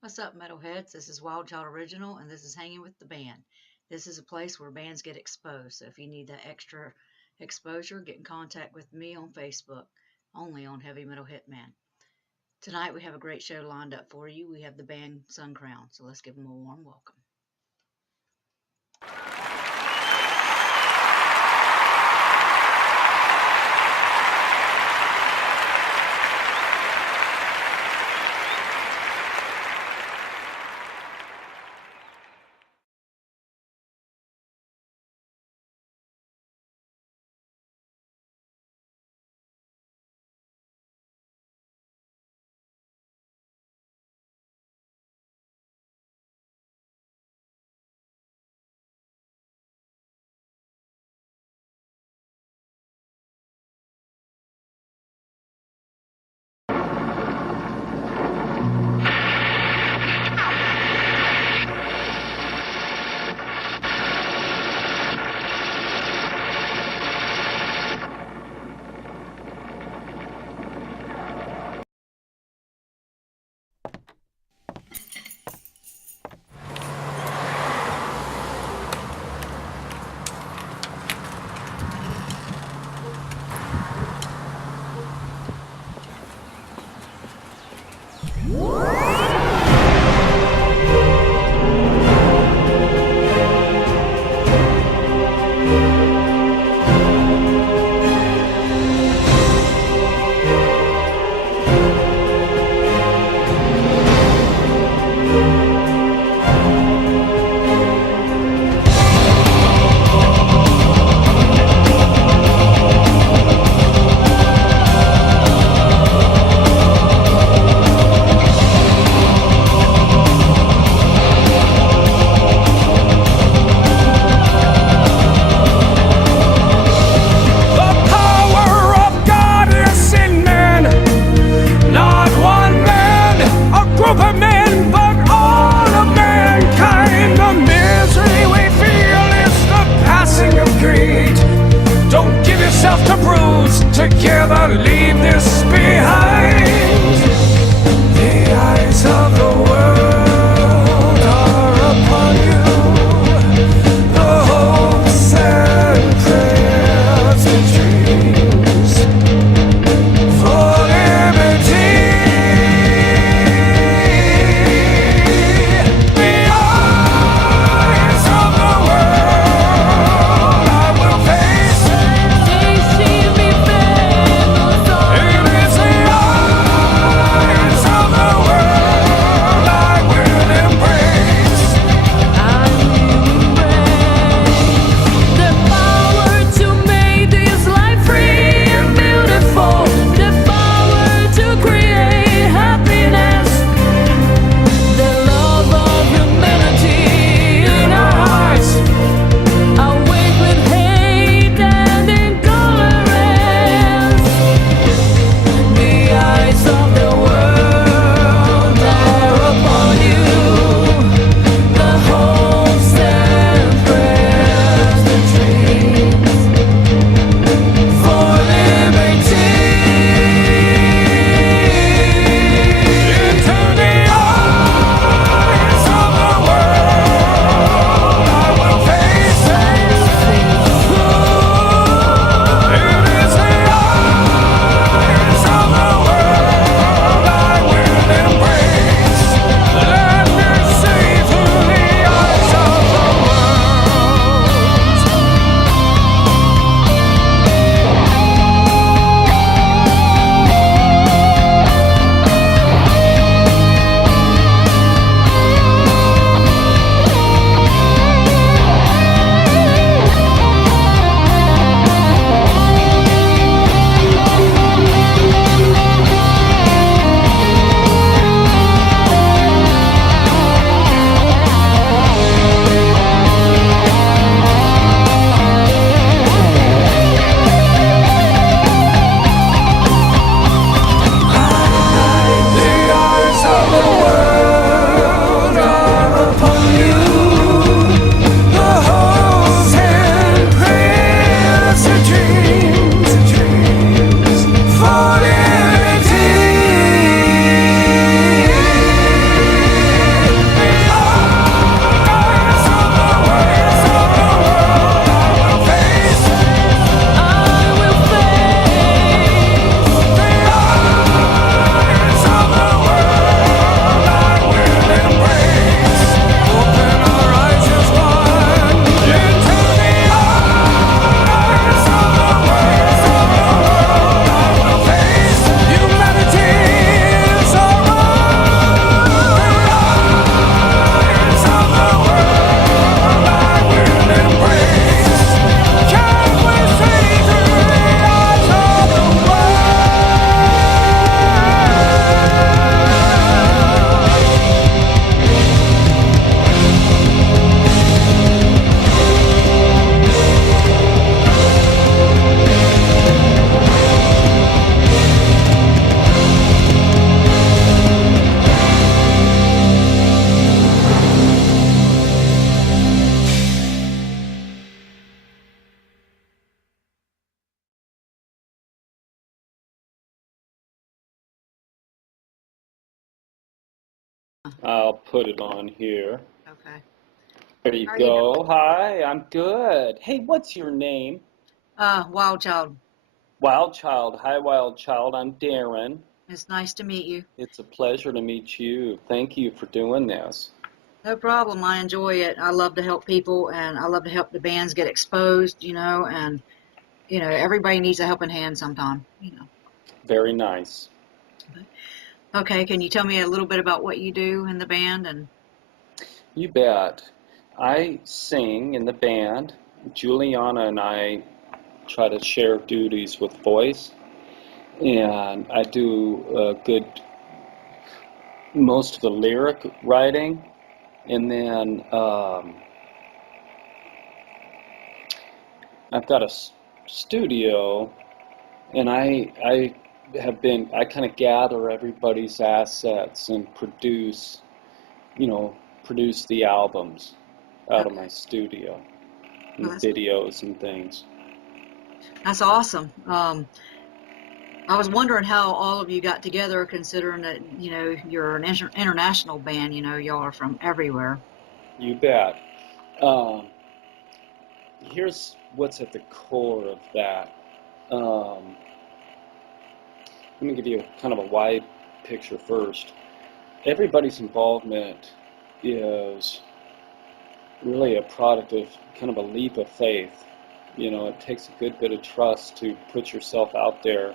What's up, metalheads? This is Wildchild Original, and this is Hanging with the Band. This is a place where bands get exposed, so if you need that extra exposure, get in contact with me on Facebook, only on Heavy Metal Hitman. Tonight we have a great show lined up for you. We have the band Suncrown, so let's give them a warm welcome. Together, leave this behind. The eyes of the world are upon you. The hopes and prayers and dreams for liberty. The eyes of the world I will face. It is the I'll put it on here. Okay. There you How are you doing? go. Hi, I'm good. Hey, what's your name? Wildchild. Wildchild. Hi, Wildchild. I'm Darren. It's nice to meet you. It's a pleasure to meet you. Thank you for doing this. No problem. I enjoy it. I love to help people, and I love to help the bands get exposed, and, everybody needs a helping hand sometime. Very nice. Okay, can you tell me a little bit about what you do in the band? And You bet. I sing in the band. Juliana and I try to share duties with voice, and I do most of the lyric writing, and then I've got a studio, and I kind of gather everybody's assets and produce the albums out of okay, my studio, and well, the videos and things. that's awesome. I was wondering how all of you got together, considering that you're an international band. Y'all are from everywhere. You bet. Um, Here's what's at the core of that. Let me give you kind of a wide picture first. Everybody's involvement is really a product of kind of a leap of faith. It takes a good bit of trust to put yourself out there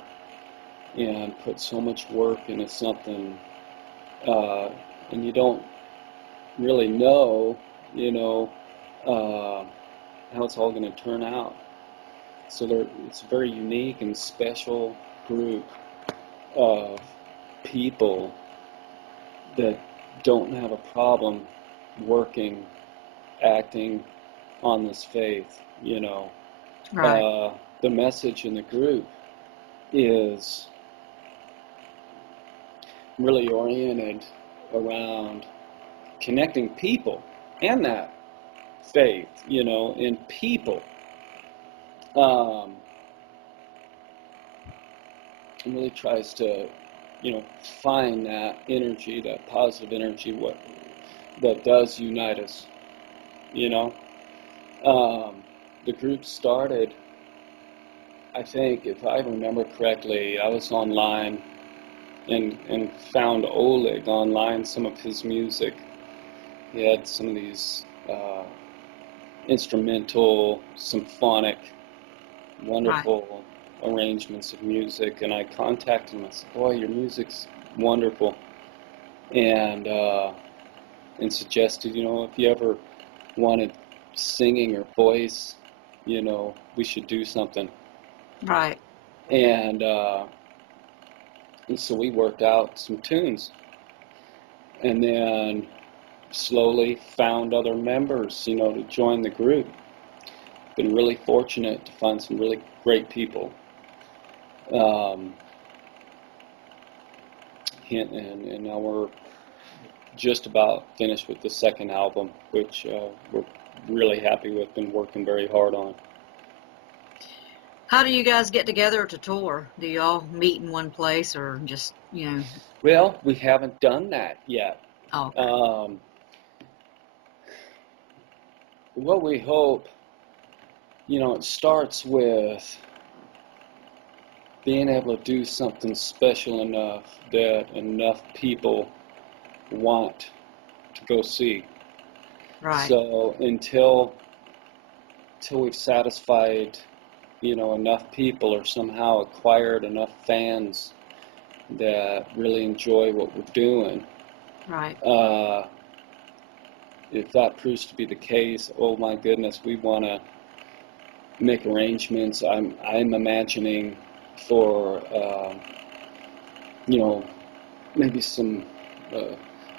and put so much work into something, and you don't really know, how it's all going to turn out. So it's a very unique and special group of people that don't have a problem working, acting on this faith. Right. The message in the group is really oriented around connecting people and that faith, in people. And really tries to, find that energy, that positive energy, that does unite us. The group started, I think, if I remember correctly, I was online and found Oleg online, some of his music. He had some of these instrumental, symphonic, Right. wonderful arrangements of music, and I contacted him. I said, "Boy, your music's wonderful," and suggested, if you ever wanted singing or voice, we should do something. Right. And so we worked out some tunes, and then slowly found other members, to join the group. Been really fortunate to find some really great people. And now we're just about finished with the second album, which we're really happy with, been working very hard on. How do you guys get together to tour? Do y'all meet in one place, or just, Well, we haven't done that yet. Oh, okay. What we hope, it starts with being able to do something special enough that enough people want to go see. Right. So until we've satisfied, enough people, or somehow acquired enough fans that really enjoy what we're doing, Right. if that proves to be the case, oh my goodness, we want to make arrangements. I'm imagining for maybe some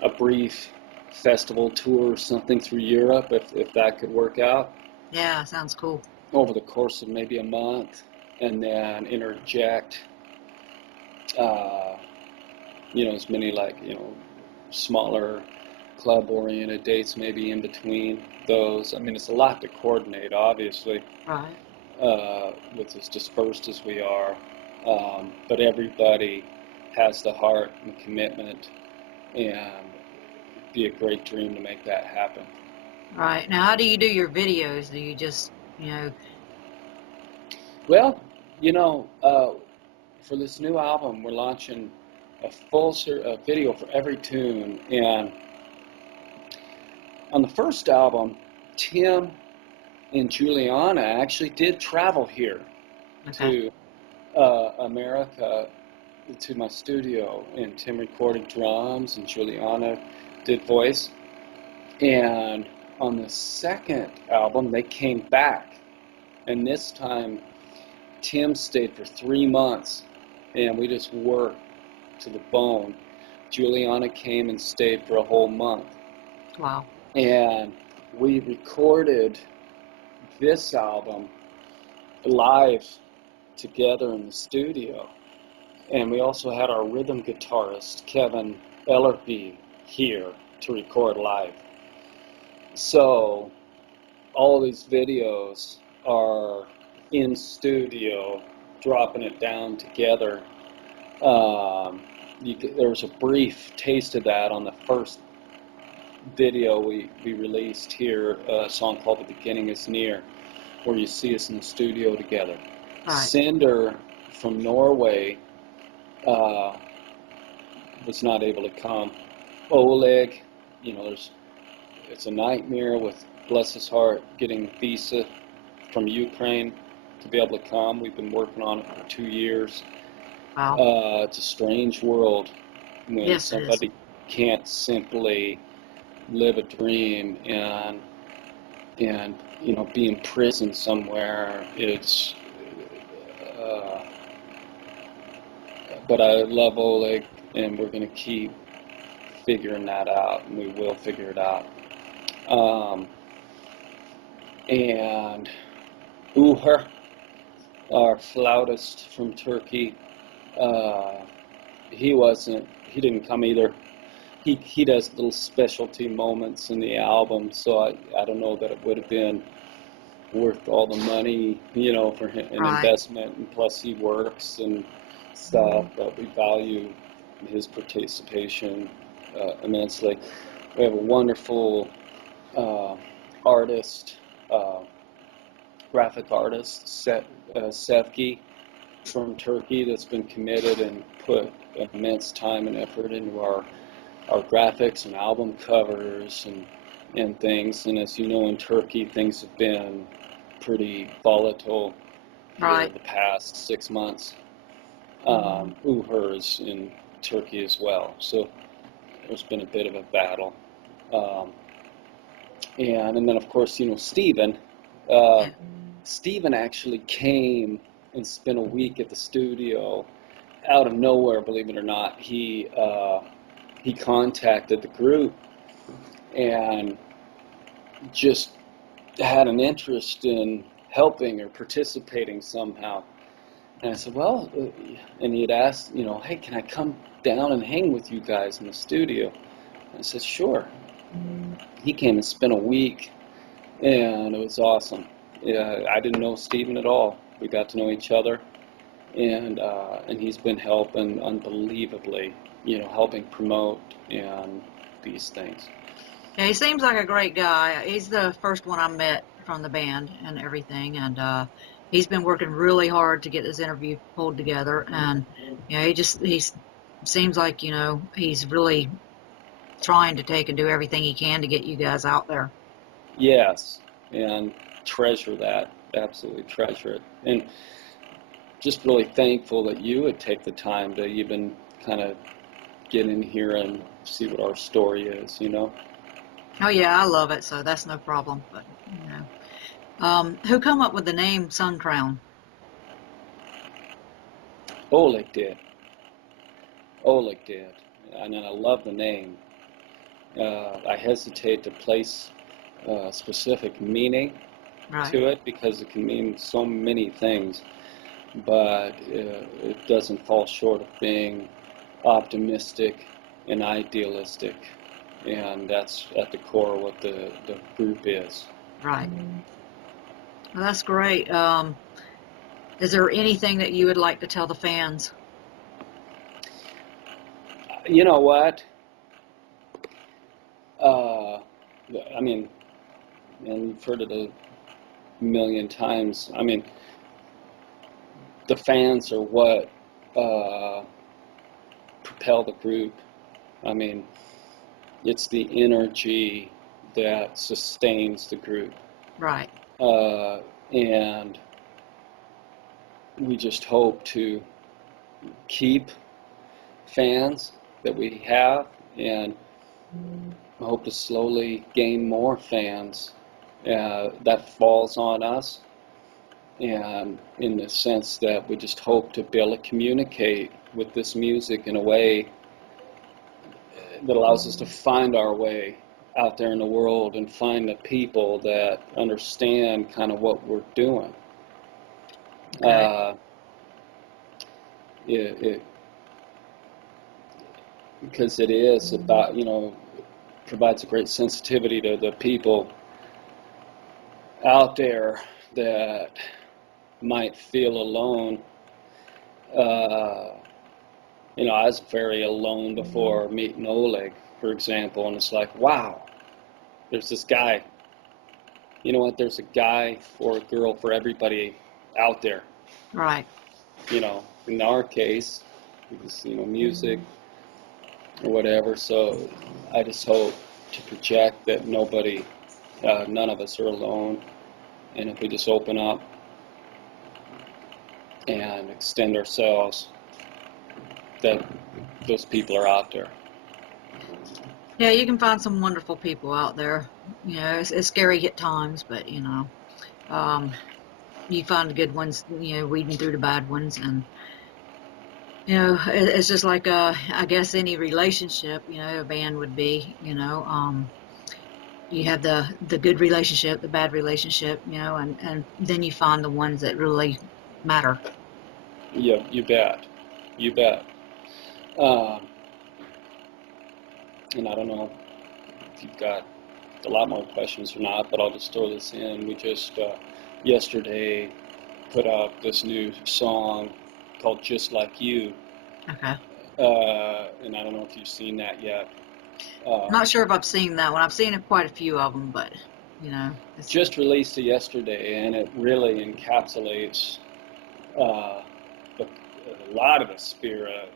a brief festival tour or something through Europe, if that could work out Yeah, sounds cool. over the course of maybe a month, and then interject as many, like, smaller club-oriented dates maybe in between those. I mean, it's a lot to coordinate, obviously, Right. with as dispersed as we are. But everybody has the heart and commitment and be a great dream to make that happen. Right. Now, how do you do your videos? Do you just, Well, for this new album, we're launching a full video for every tune, and on the first album, Tim and Juliana actually did travel here okay. to America, to my studio, and Tim recorded drums and Juliana did voice. And on the second album, they came back, and this time Tim stayed for 3 months, and we just worked to the bone. Juliana came and stayed for a whole month. Wow. And we recorded this album live together in the studio. And we also had our rhythm guitarist, Kevin Ellerby, here to record live. So all these videos are in studio, dropping it down together. There was a brief taste of that on the first video we released here, a song called The Beginning Is Near, where you see us in the studio together. Right. Cinder from Norway was not able to come. Oleg, it's a nightmare with, bless his heart, getting visa from Ukraine to be able to come. We've been working on it for 2 years. Wow. It's a strange world when Yes, somebody can't simply live a dream and be in prison somewhere. It's but I love Oleg, and we're going to keep figuring that out, and we will figure it out. And Uher, our flautist from Turkey, he didn't come either. He does little specialty moments in the album, so I don't know that it would have been worth all the money, for him, an Right. investment, and plus he works and stuff, but we value his participation immensely. We have a wonderful artist, graphic artist, Sevgi from Turkey, that's been committed and put immense time and effort into our graphics and album covers and things. And as you know, in Turkey, things have been pretty volatile Right. the past 6 months. Uher's in Turkey as well, so there's been a bit of a battle. And then, of course, Stephen. Stephen actually came and spent a week at the studio out of nowhere, believe it or not. He contacted the group and just had an interest in helping or participating somehow. And I said, well, and he had asked, hey, can I come down and hang with you guys in the studio? And I said, sure. He came and spent a week, and it was awesome. I didn't know Stephen at all. We got to know each other, and he's been helping unbelievably, helping promote and these things. Yeah, he seems like a great guy. He's the first one I met from the band and everything, and he's been working really hard to get this interview pulled together. And he seems like he's really trying to take and do everything he can to get you guys out there. Yes, and treasure that, absolutely treasure it, and just really thankful that you would take the time to even kind of get in here and see what our story is, Oh yeah, I love it, so that's no problem. But who come up with the name Suncrown? Oleg did, and I love the name. I hesitate to place specific meaning Right. to it because it can mean so many things, but it doesn't fall short of being optimistic and idealistic, and that's at the core of what the group is. Right. Well, that's great. Is there anything that you would like to tell the fans? You know what? Uh, I mean, and you've heard it a million times. I mean, the fans are what propel the group. I mean, it's the energy that sustains the group. Right. And we just hope to keep fans that we have, and hope to slowly gain more fans. That falls on us, and in the sense that we just hope to be able to communicate with this music in a way that allows us to find our way out there in the world and find the people that understand kind of what we're doing. Okay. Because it is about, provides a great sensitivity to the people out there that might feel alone. I was very alone before meeting Oleg, for example, and it's like, wow, there's this guy. You know what? There's a guy or a girl for everybody out there. Right. In our case, it's, music or whatever. So I just hope to project that none of us are alone. And if we just open up and extend ourselves, that those people are out there. Yeah, you can find some wonderful people out there. It's scary at times, but you find the good ones, weeding through the bad ones, and it's just like I guess any relationship, a band would be, you have the good relationship, the bad relationship, and then you find the ones that really matter. Yeah, you bet. And I don't know if you've got a lot more questions or not, but I'll just throw this in. We just yesterday put out this new song called Just Like You. Okay. And I don't know if you've seen that yet. Not sure if I've seen that one. I've seen quite a few of them, but it's just released it yesterday, and it really encapsulates a lot of the spirit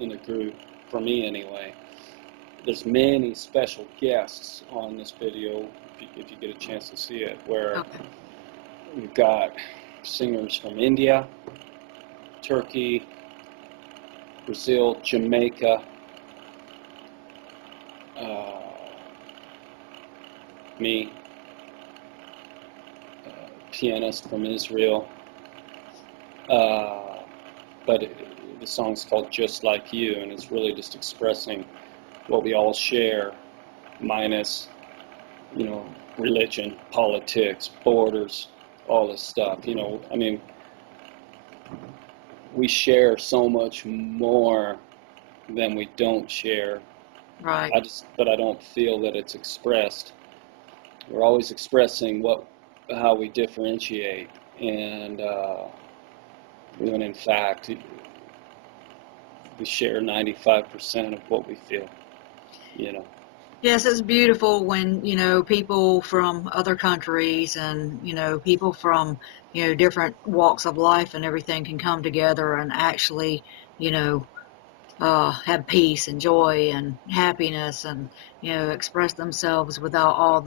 in the group, for me anyway. There's many special guests on this video, if you get a chance to see it, where okay. we've got singers from India, Turkey, Brazil, Jamaica, me, pianist from Israel, but the song's called Just Like You, and it's really just expressing what we all share, minus, religion, politics, borders, all this stuff. I mean, we share so much more than we don't share. Right. But I don't feel that it's expressed. We're always expressing how we differentiate, and when in fact we share 95% of what we feel. Yes, it's beautiful when, people from other countries and, people from, different walks of life and everything can come together and actually, have peace and joy and happiness and, express themselves without all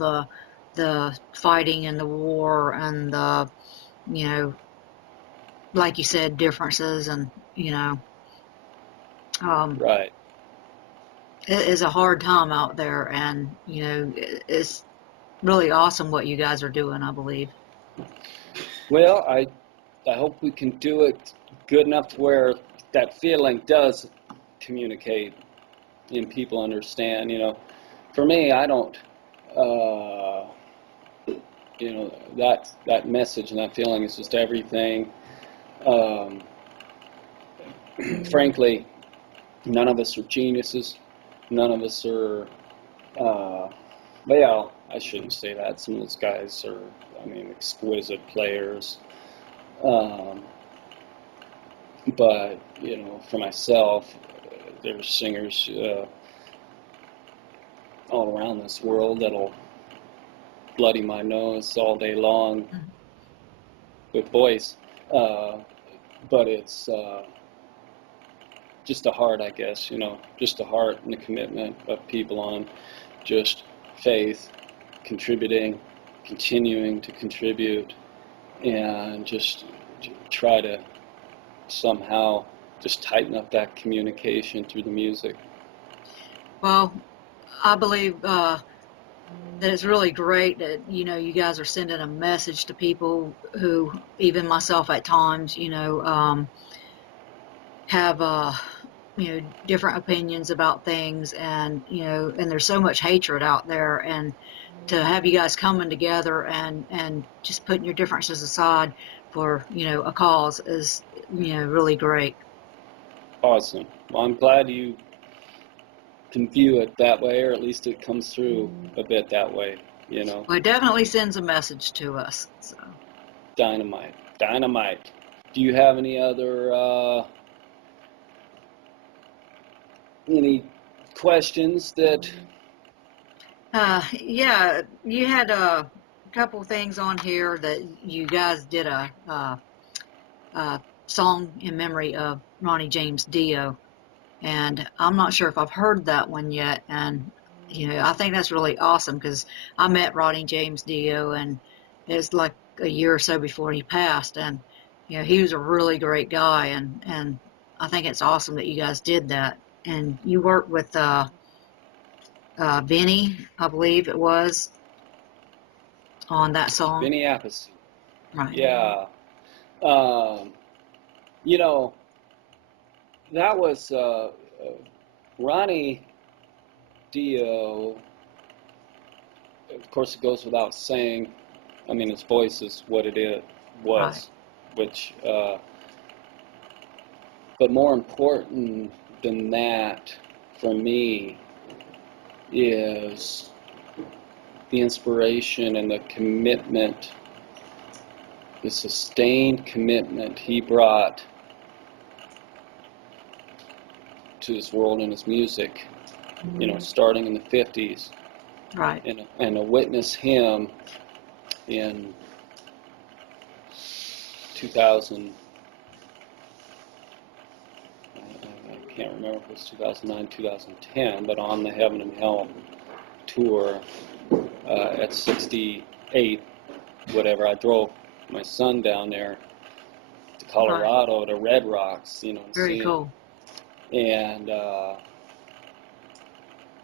the fighting and the war and the, like you said, differences and, Right. it is a hard time out there, and it's really awesome what you guys are doing, I believe. Well, I hope we can do it good enough to where that feeling does communicate and people understand. For me, I don't, that message and that feeling is just everything. Frankly, none of us are geniuses. None of us are, well, I shouldn't say that. Some of those guys are, exquisite players. But, for myself, there's singers all around this world that'll bloody my nose all day long with voice. But it's just the heart, I guess, just the heart and the commitment of people on just faith, contributing, continuing to contribute, and just try to somehow just tighten up that communication through the music. Well, I believe that it's really great that, you guys are sending a message to people who, even myself at times, have, different opinions about things, and, and there's so much hatred out there, and to have you guys coming together and just putting your differences aside for, a cause is, really great. Awesome. Well, I'm glad you can view it that way, or at least it comes through a bit that way, Well, it definitely sends a message to us. So. Dynamite. Do you have any other any questions that? Yeah, you had a couple things on here that you guys did a song in memory of Ronnie James Dio, and I'm not sure if I've heard that one yet. And I think that's really awesome, because I met Ronnie James Dio, and it's like a year or so before he passed, and he was a really great guy, and I think it's awesome that you guys did that. And you worked with Vinny, I believe it was, on that song. Vinny Appice. Right. Yeah. That was Ronnie Dio. Of course, it goes without saying. I mean, his voice is what it was, Right. which. But more important than that, for me, is the inspiration and the commitment, the sustained commitment he brought to this world and his music, starting in the 50s. Right. And to witness him in 2000, I can't remember if it was 2009, 2010, but on the Heaven and Hell tour at 68, whatever, I drove my son down there to Colorado, to Red Rocks, and Very see cool. him. And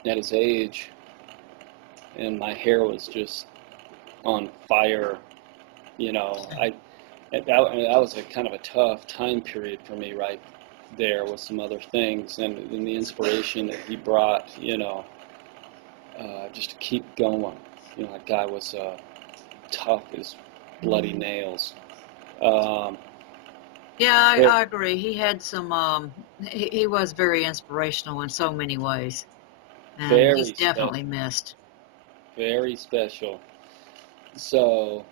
at his age, and my hair was just on fire, that was a kind of a tough time period for me right there with some other things, and the inspiration that he brought, just to keep going. That guy was tough as bloody nails. Yeah, I agree. He had some, he was very inspirational in so many ways, and he's definitely missed. Very special. So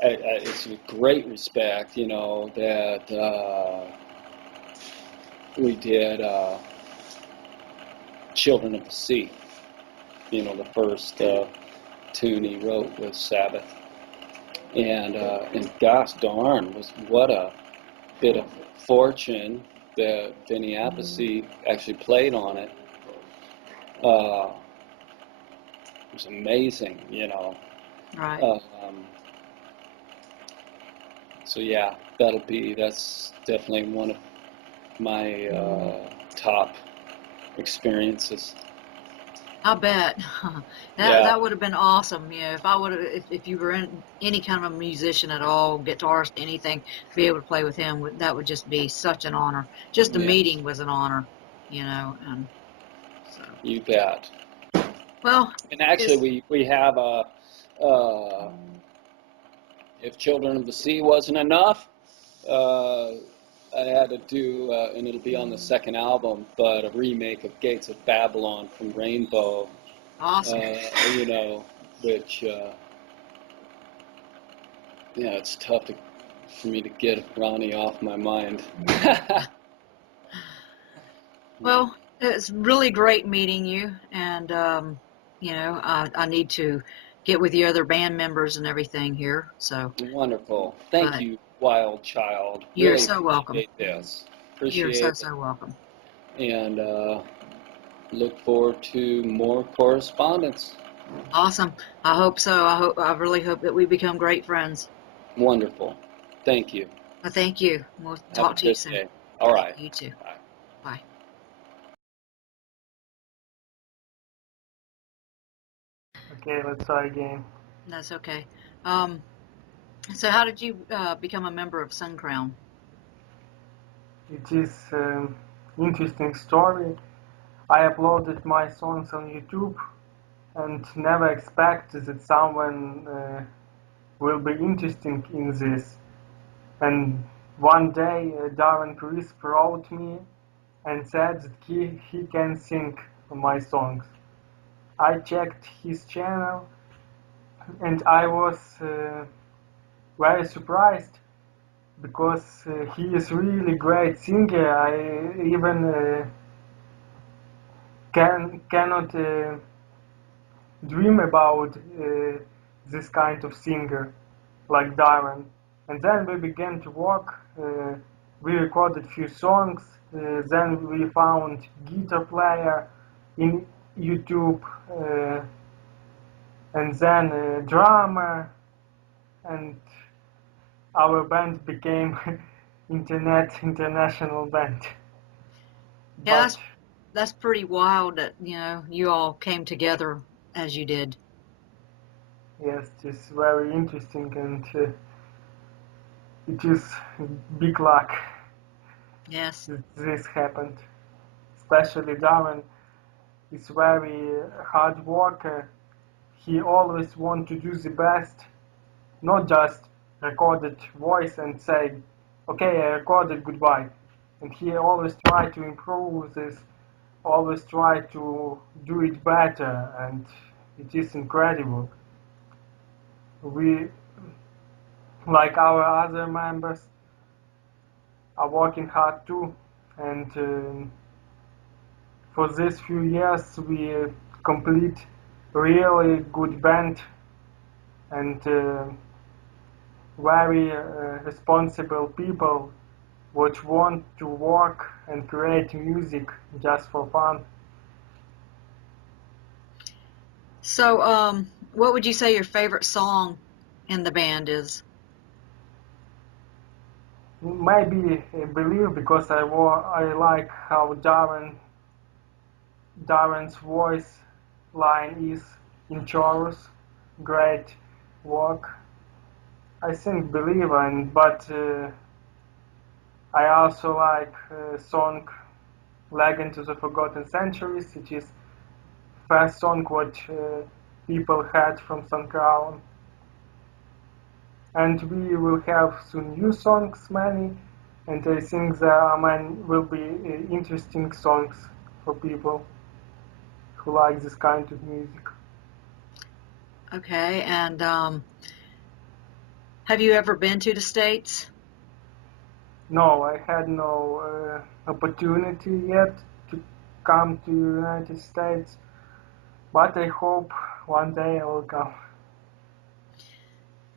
it's with great respect, that we did Children of the Sea. The first tune he wrote was Sabbath. And gosh darn, what a bit of fortune that Vinny Appice actually played on it. It was amazing, Right. So yeah, that's definitely one of my top experiences. I bet. That would have been awesome. If you were any kind of a musician at all, guitarist, anything, to be able to play with him, that would just be such an honor. Just the meeting was an honor, and so. You bet. Well, and actually we have if Children of the Sea wasn't enough, I had to do, and it'll be on the second album, but a remake of Gates of Babylon from Rainbow. Awesome. Which, it's tough for me to get Ronnie off my mind. Well, it's really great meeting you, and I need to get with the other band members and everything here. So, Wonderful. Thank but you, Wild Child. you're Really so welcome. appreciate this. You're Appreciate it. so welcome. And look forward to more correspondence. Awesome. I hope so. I really hope that we become great friends. Wonderful. Thank you. Well, thank you. We'll Have talk a to you good soon. day. All right. You too. Bye. Bye. Okay, let's try again. That's okay. Um, so how did you become a member of Suncrown? It is interesting story. I uploaded my songs on YouTube and never expected that someone will be interested in this. And one day Darren Crisp wrote me and said that he can sing my songs. I checked his channel and I was very surprised because he is really great singer. I even cannot dream about this kind of singer like Darren. And then we began to work. We recorded few songs. Then we found guitar player in YouTube, and then drummer, and our band became international band. Yeah, But that's pretty wild that you all came together as you did. yes, it's very interesting, and it is big luck Yes. that this happened. Especially Darren is very hard worker. He always want to do the best, not just recorded voice and say, okay, I recorded, goodbye. And he always try to improve this, always try to do it better, and it is incredible. We, like our other members, are working hard too, and for these few years we complete really good band and very responsible people which want to work and create music just for fun. So, what would you say your favorite song in the band is? Maybe Believe, because I like how Darren's voice line is in chorus. Great work. I think Believe, but I also like song Legend to the Forgotten Centuries, which is first song what people had from suncrown. And we will have soon new songs, many, and I think there will be interesting songs for people who like this kind of music. Okay, and have you ever been to the States? No, I had no opportunity yet to come to United States, but I hope one day I will come.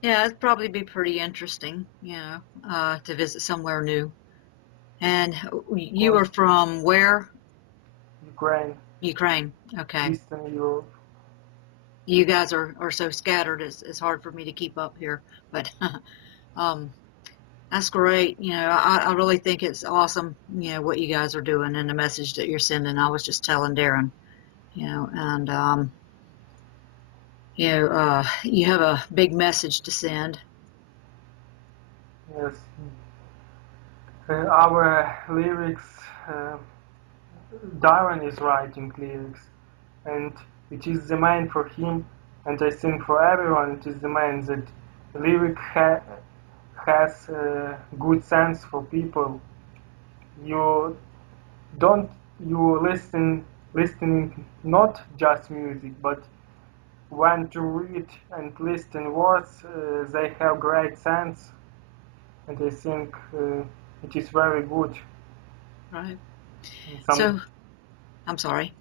Yeah, it'd probably be pretty interesting, to visit somewhere new. And you were from where? Ukraine, Ukraine. Okay. Eastern Europe. You guys are so scattered, it's hard for me to keep up here. But that's great. I really think it's awesome, what you guys are doing and the message that you're sending. I was just telling Darren, and you have a big message to send. Yes. Our lyrics, Darren is writing lyrics, and it is the main for him, and I think for everyone it is the main that lyric has good sense for people. You don't you listening not just music, but when to read and listen words, they have great sense, and I think it is very good. Right. Some, So, I'm sorry.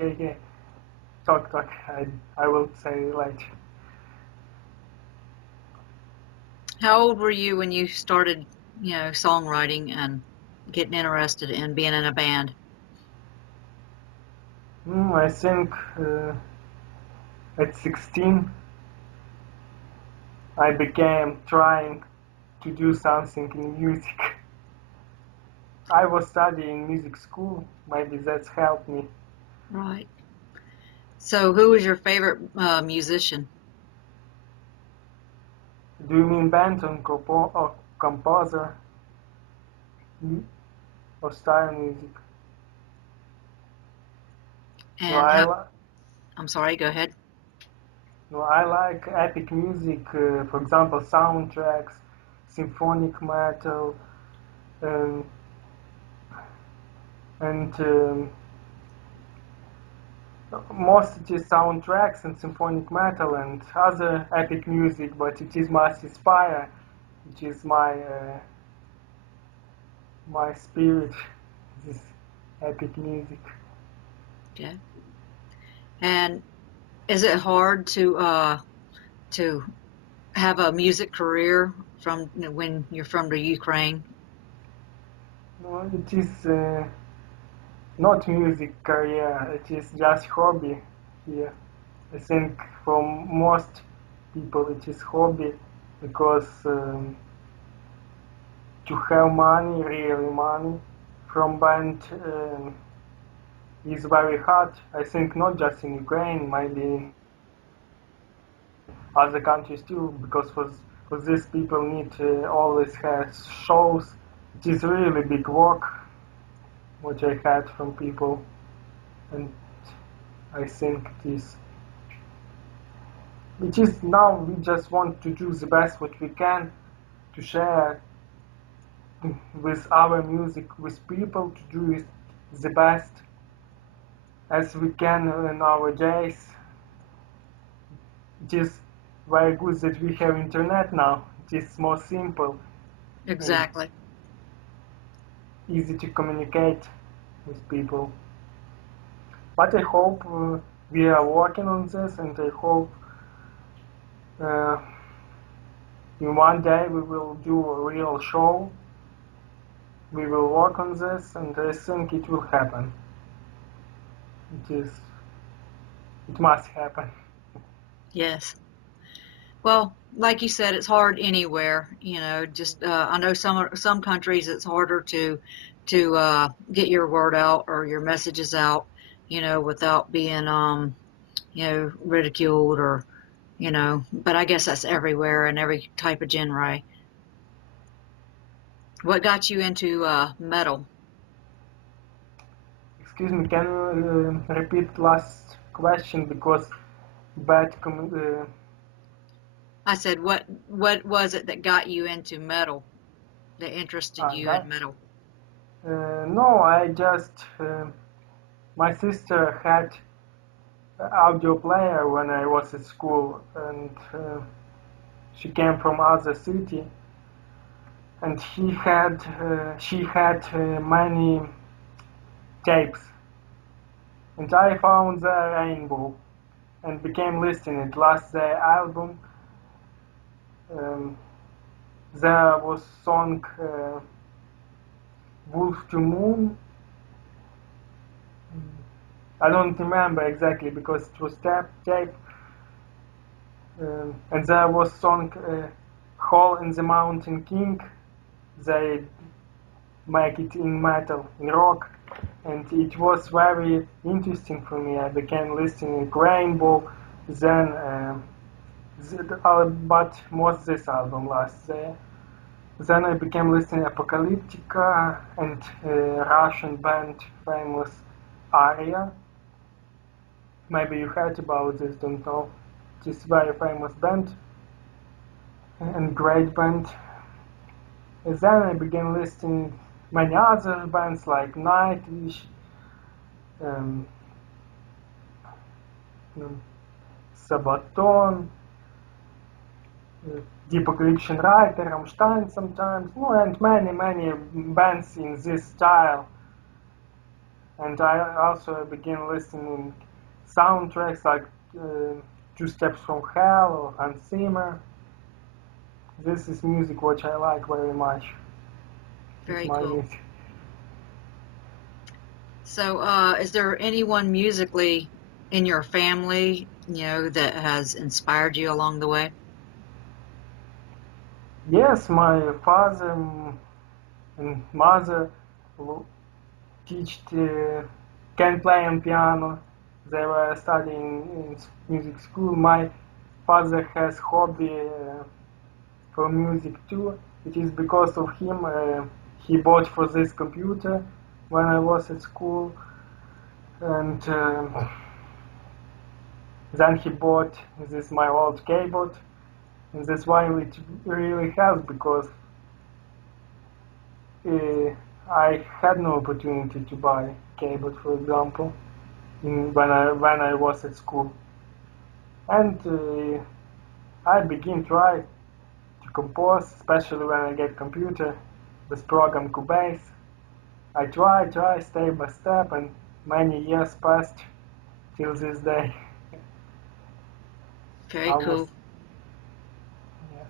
okay, talk. I will say later. How old were you when you started, songwriting and getting interested in being in a band? I think at 16 I began trying to do something in music. I was studying music school. Maybe that's helped me. Right. So, who was your favorite musician? Do you mean band or composer or style music? No, And I'm sorry, go ahead. I like epic music. For example, soundtracks, symphonic metal, um, and most it is soundtracks and symphonic metal and other epic music, but it is must inspire. It is my spirit. This epic music. Okay. And is it hard to have a music career from when you're from the Ukraine? No, it is not music career. It is just hobby here. I think for most people it is hobby because to have money, really money, from band is very hard. I think not just in Ukraine, maybe in other countries too, because for this people need always have shows. It is really big work, what I had from people, and I think it is now we just want to do the best what we can to share with our music with people, to do it the best as we can nowadays. It is very good that we have internet now. It is more simple and Exactly. easy to communicate with people. But I hope we are working on this, and I hope uh, in one day we will do a real show. We will work on this, and I think it will happen. It must happen. Yes. Well, like you said, it's hard anywhere. Just I know some countries it's harder to get your word out or your messages out, without being ridiculed or But I guess that's everywhere in every type of genre. What got you into metal? Excuse me, can you repeat last question because bad I said, what was it that got you into metal? That interested you in that? metal? No, I just my sister had an audio player when I was at school, and she came from other city, and she had many tapes, and I found the rainbow and became listening it. Last the album, um, there was song Wolf to Moon. I don't remember exactly because it was tape. And there was song Hole in the Mountain King. They make it in metal, in rock, and it was very interesting for me. I began listening Rainbow, then but most this album last there. Then I began listening Apocalyptica and Russian band famous Aria. Maybe you heard about this, don't know. This very famous band and great band. And then I began listening many other bands like Nightwish, um, Sabaton, Deep Eclipse Writer, Rammstein sometimes, and many bands in this style. And I also began listening soundtracks like Two Steps from Hell or Hans Zimmer. This is music which I like very much. Very My cool. music. So, is there anyone musically in your family, that has inspired you along the way? Yes, my father and mother teach can play on piano. They were studying in music school. My father has hobby for music too. It is because of him he bought for this computer when I was at school, and then he bought this my old keyboard, and that's why it really helps because I had no opportunity to buy keyboard, for example, when I was at school, and I begin try to compose, especially when I get computer with program Cubase. I try step by step, and many years passed till this day. Very Almost. cool. Yeah.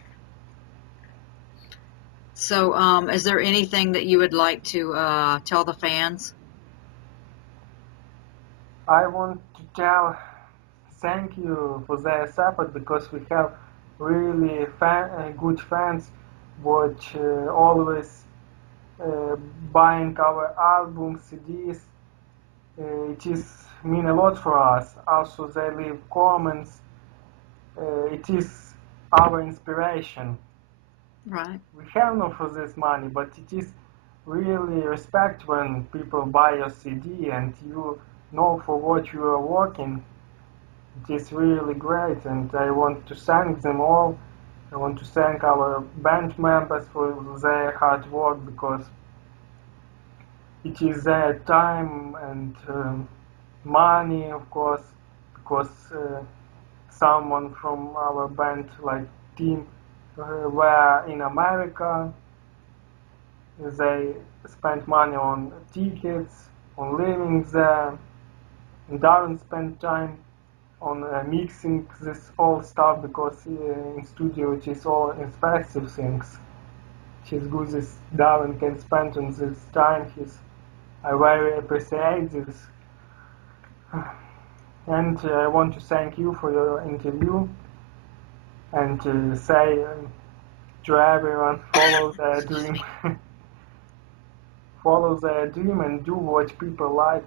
So, is there anything that you would like to tell the fans? I want to tell thank you for their support because we have really good fans which always uh, buying our albums, CDs. It is mean a lot for us. Also, they leave comments. It is our inspiration. Right. We have not for this money, but it is really respect when people buy your CD and you know for what you are working. It is really great, and I want to thank them all. I want to thank our band members for their hard work because it is their time and money, of course, because someone from our band, like team, were in America. They spent money on tickets, on living there, and Darren spent time on mixing this all stuff because in studio it is all expensive things. His good as Darren can spend on this time. I very appreciate this. And I want to thank you for your interview and to say to everyone follow their dream. Follow their dream and do what people like.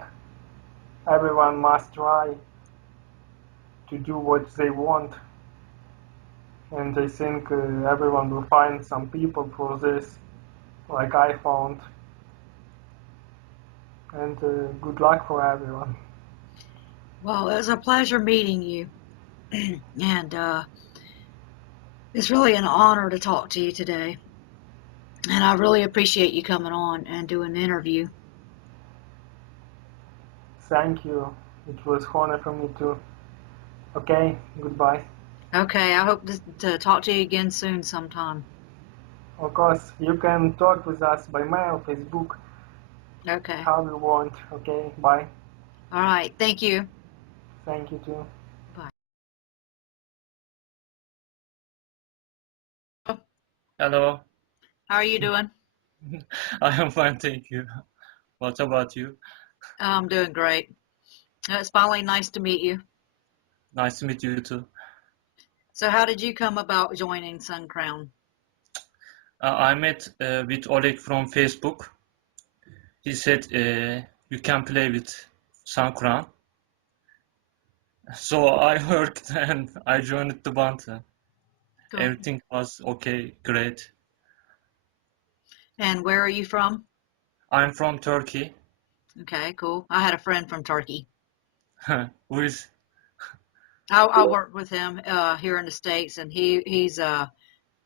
Everyone must try to do what they want. And I think everyone will find some people for this, like I found. And good luck for everyone. Well, it was a pleasure meeting you, and it's really an honor to talk to you today. And I really appreciate you coming on and doing an interview. Thank you. It was honor for me too. Okay, goodbye. Okay, I hope to talk to you again soon sometime. Of course, you can talk with us by mail, Facebook, Okay. how you want. Okay, bye. All right. Thank you. Thank you too. Bye. Hello, How are you doing? I am fine, thank you. What about you? I'm doing great. It's finally nice to meet you. Nice to meet you too. So, how did you come about joining Suncrown? I met with Oleg from Facebook. He said you can play with suncrown. So I worked and I joined the band. Cool. Everything was okay, great. And where are you from? I'm from Turkey. Okay, cool. I had a friend from Turkey. Who is? I worked with him here in the States, and he's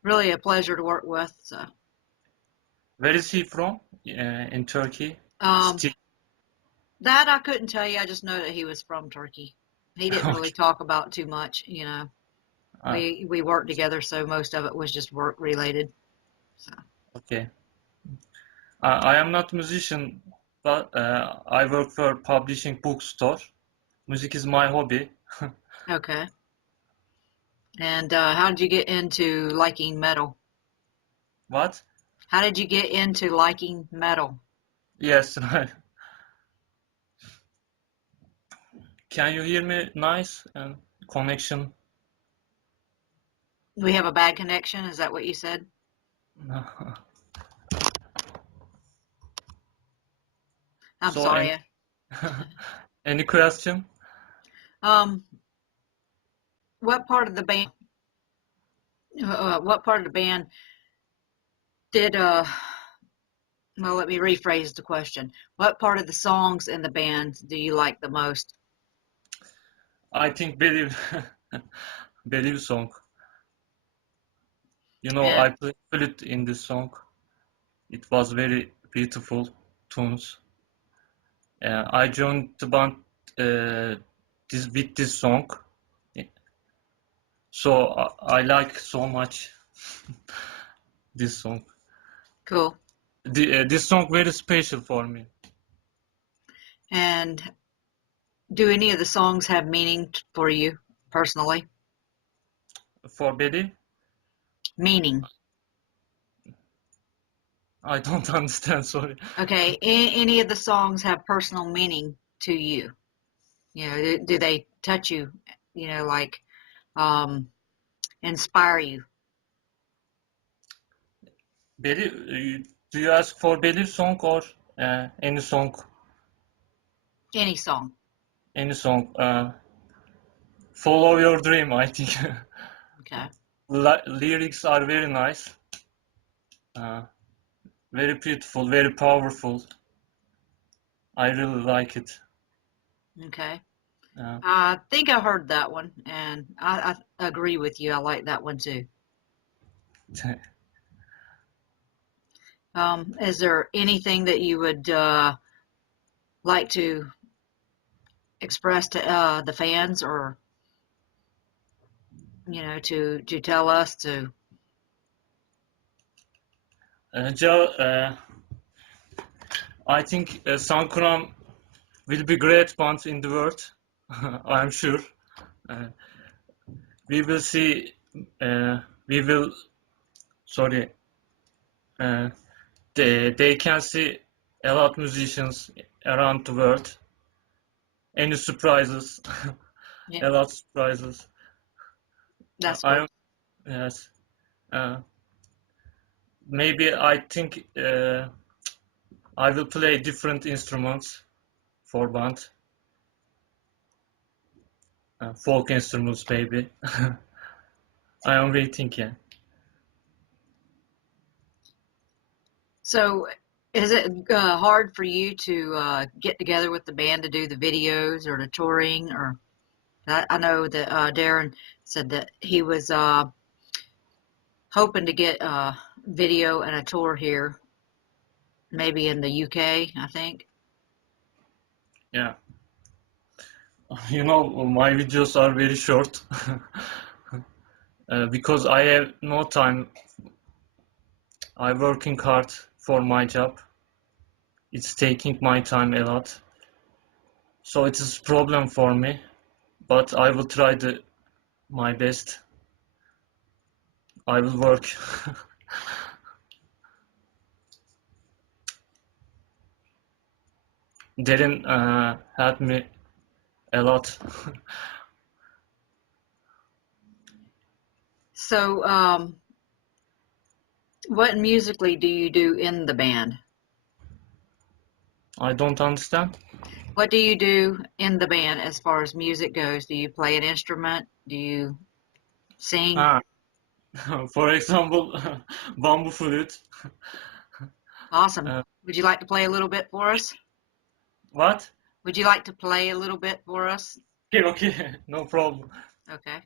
really a pleasure to work with. So, Where is he from? In Turkey? Still. that I couldn't tell you. I just know that he was from Turkey. He didn't really Okay. talk about too much, Ah, We worked together, so most of it was just work related. So, okay. I am not musician, but I work for publishing bookstore. Music is my hobby. Okay. And how did you get into liking metal? What? How did you get into liking metal? Yes, right. Can you hear me nice and connection? We have a bad connection. Is that what you said? I'm So any sorry. any question? Um, what part of the band? What part of the band did? Well, let me rephrase the question. What part of the songs in the band do you like the most? I think Believe Believe song. You know, And I played flute in this song. It was very beautiful tunes. I joined the band with this song. So I like so much this song. cool. This song very special for me. And do any of the songs have meaning for you personally? For Believe, Meaning. I don't understand. Sorry. Okay. Any of the songs have personal meaning to you? You know, do they touch you? You know, like inspire you? Believe, do you ask for Believe song or any song? Any song. Any song. Follow Your Dream, I think. Okay. Lyrics are very nice. Very beautiful, very powerful. I really like it. Okay. Uh, I think I heard that one, and I agree with you. I like that one too. Is there anything that you would like to express to the fans, or you know, to tell us to? Joe, I think suncrown will be great band in the world. I'm sure. Uh, we will see. We will. Sorry. Uh, they can see a lot of musicians around the world. Any surprises? Yeah, A lot of surprises. that's I cool. am. Yes. Uh, Maybe I think I will play different instruments for band. Folk instruments, maybe. I am waiting, yeah. So, is it hard for you to get together with the band to do the videos or the touring? Or I know that Darren said that he was hoping to get a video and a tour here, maybe in the UK, I think. Yeah. You know, my videos are very short because I have no time. I'm working hard for my job. It's taking my time a lot. So it is a problem for me, but I will try my best. I will work. Darren helped me a lot. So, what musically do you do in the band? I don't understand. What do you do in the band as far as music goes? Do you play an instrument? Do you sing? Ah, for example, bamboo flute. Awesome. Uh, Would you like to play a little bit for us? what? Would you like to play a little bit for us? Okay, okay, no problem. Okay.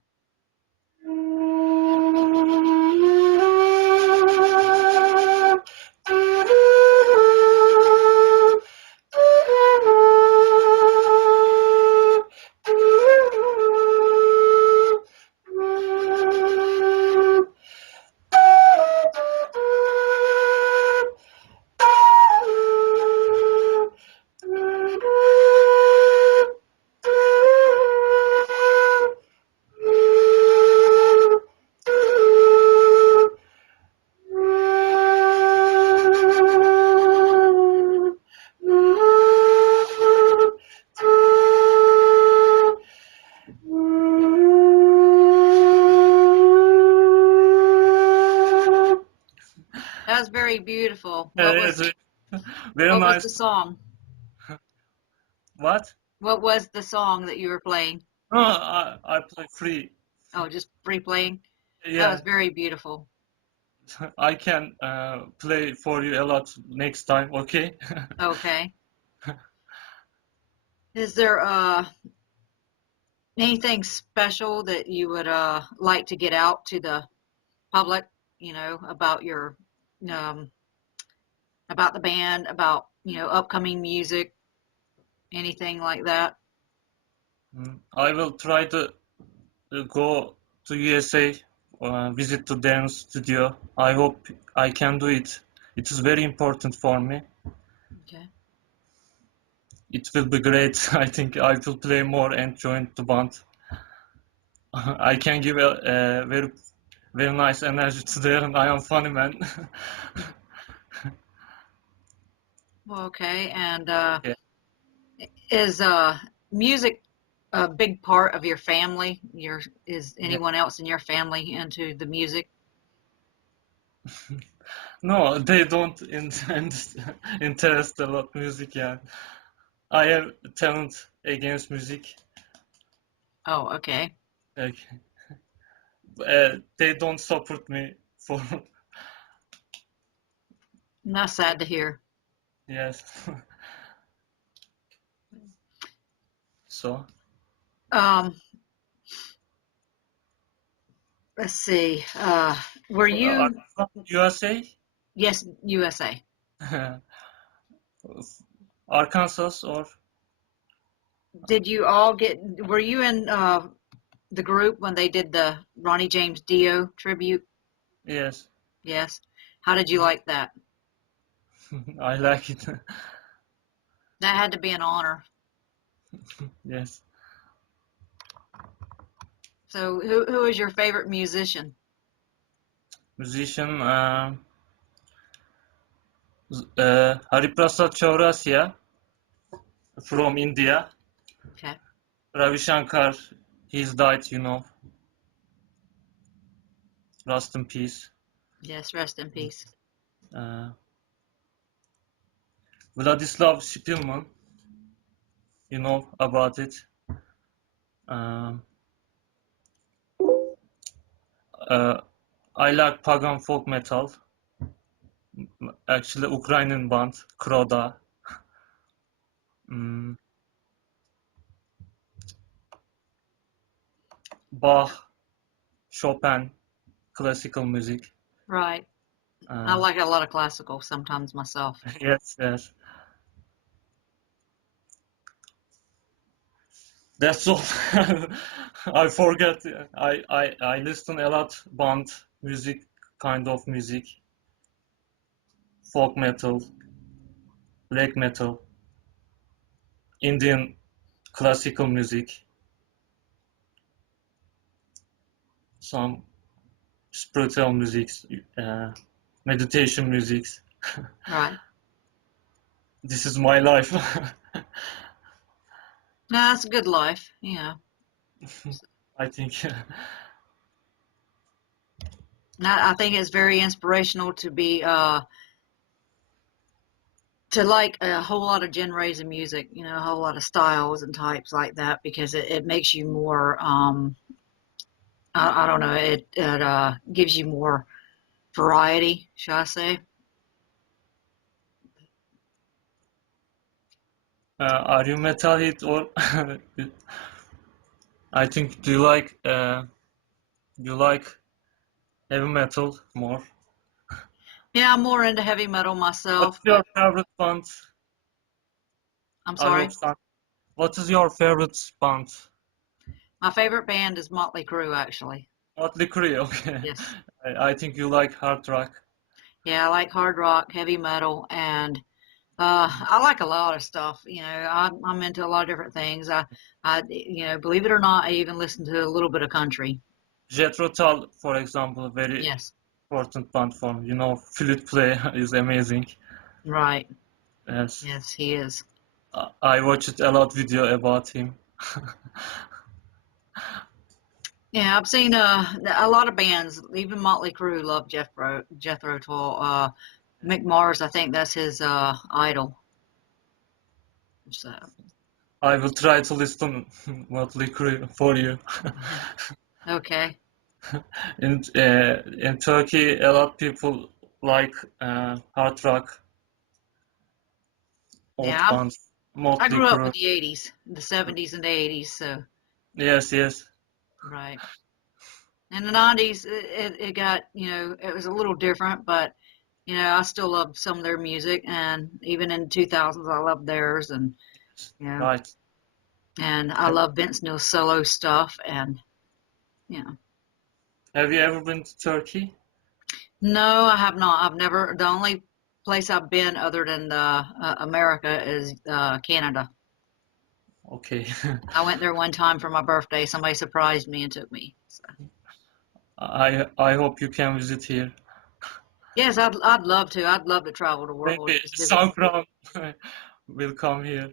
beautiful. Yes, very What was nice. the song? What? What was the song that you were playing? No, I play free. Oh, just free playing. That was Yeah, very beautiful. I can play for you a lot next time, okay? Okay. Is there anything special that you would like to get out to the public, about your um about the band, about, upcoming music, anything like that? I will try to go to USA, visit the dance studio. I hope I can do it. It is very important for me. Okay. It will be great. I think I will play more and join the band. I can give a very very nice energy to there, and I am funny man. Okay. And Yeah. is music a big part of your family? Is Yeah. anyone else in your family into the music? No, they don't interest a lot music. Yeah, I have talent against music. Oh, okay. Like, they don't support me for Not sad to hear. yes. So, Um, let's see. Were are you? you from USA? Yes, USA. Arkansas or Did you all get? Were you in the group when they did the Ronnie James Dio tribute? yes. Yes. How did you like that? I like it. That had to be an honor. Yes. So, who is your favorite musician? Musician Hariprasad Chaurasia from India. Okay. Ravi Shankar, he's died, you know. Rest in peace. Yes, rest in peace. Uh, Vladislav Shpilman, you know about it. Um, uh, I like pagan folk metal. Actually, Ukrainian band, Kroda. Mm, Bach, Chopin, classical music. Right. I Uh, like a lot of classical sometimes myself. yes, yes. That's all. I forget. I listen a lot band music, kind of music, folk metal, black metal, Indian classical music, some spiritual music, uh, meditation music. Right. This is my life. No, that's a good life. I think. I think it's very inspirational to be to like a whole lot of genres of music, a whole lot of styles and types like that, because it makes you more I don't know, it gives you more variety, shall I say. Are you metal hit or? I think do you like heavy metal more? Yeah, I'm more into heavy metal What's myself, your but favorite band? I'm I hope sorry. so. What is your favorite band? My favorite band is Motley Crue, actually. Motley Crue, okay. Yes. I think you like hard rock. Yeah, I like hard rock, heavy metal, and I like a lot of stuff. I'm into a lot of different things. Believe it or not, I even listen to a little bit of country. Jethro Tull, for example, very Yes. important band for me. You know, flute play is amazing. Right. Yes, Yes, he is. I watched a lot video about him. Yeah, I've seen a lot of bands, even Motley Crue love Jethro Tull. Mick Mars, I think that's his idol. So I will try to listen Motley Crue for you. okay. In Turkey, a lot of people like hard rock, old Yeah, bands, I Motley grew up Crue. with the 80s, the 70s and the 80s, so Yes, yes. right. In the 90s, it got, it was a little different, but, I still love some of their music, and even in the 2000s, I love theirs, and, you know, Right. and I love Vince Neil's solo stuff, and, you know. Have you ever been to Turkey? No, I have not. The only place I've been other than America is Canada. Okay. I went there one time for my birthday. Somebody surprised me and took me. So. I hope you can visit here. Yes, I'd love to. I'd love to travel the world and Maybe just visit. suncrown will come here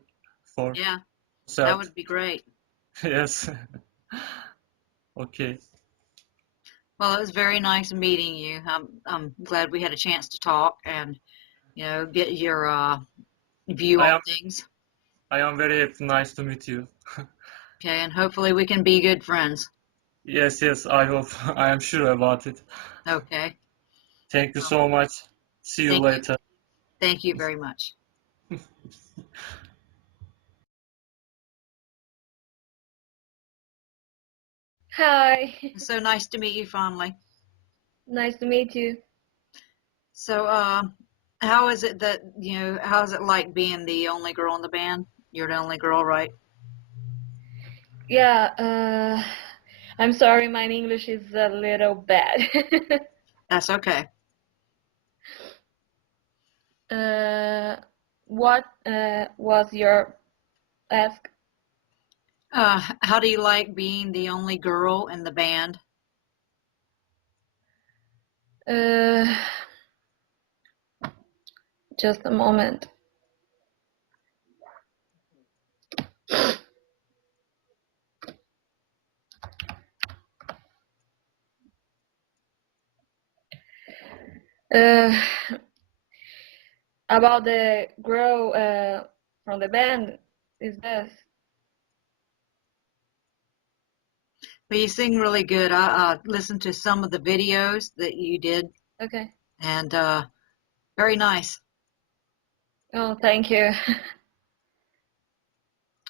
for Yeah, that concert. would be great. Yes. Okay. Well, it was very nice meeting you. I'm glad we had a chance to talk and get your view I on am things. I am very happy. Nice to meet you. Okay, and hopefully we can be good friends. Yes, yes, I hope. I am sure about it. Okay. Thank you Well, so much. See you thank you. later. Thank you very much. Hi, It's so nice to meet you finally. nice to meet you. So, how is it that, how is it like being the only girl in the band? You're the only girl, right? Yeah, I'm sorry, my English is a little bad. That's okay. What was your ask? How do you like being the only girl in the band? Uh, just a moment. Uh, about the girl from the band is this? But you sing really good. I listened to some of the videos that you did, Okay. and very nice. Oh, thank you.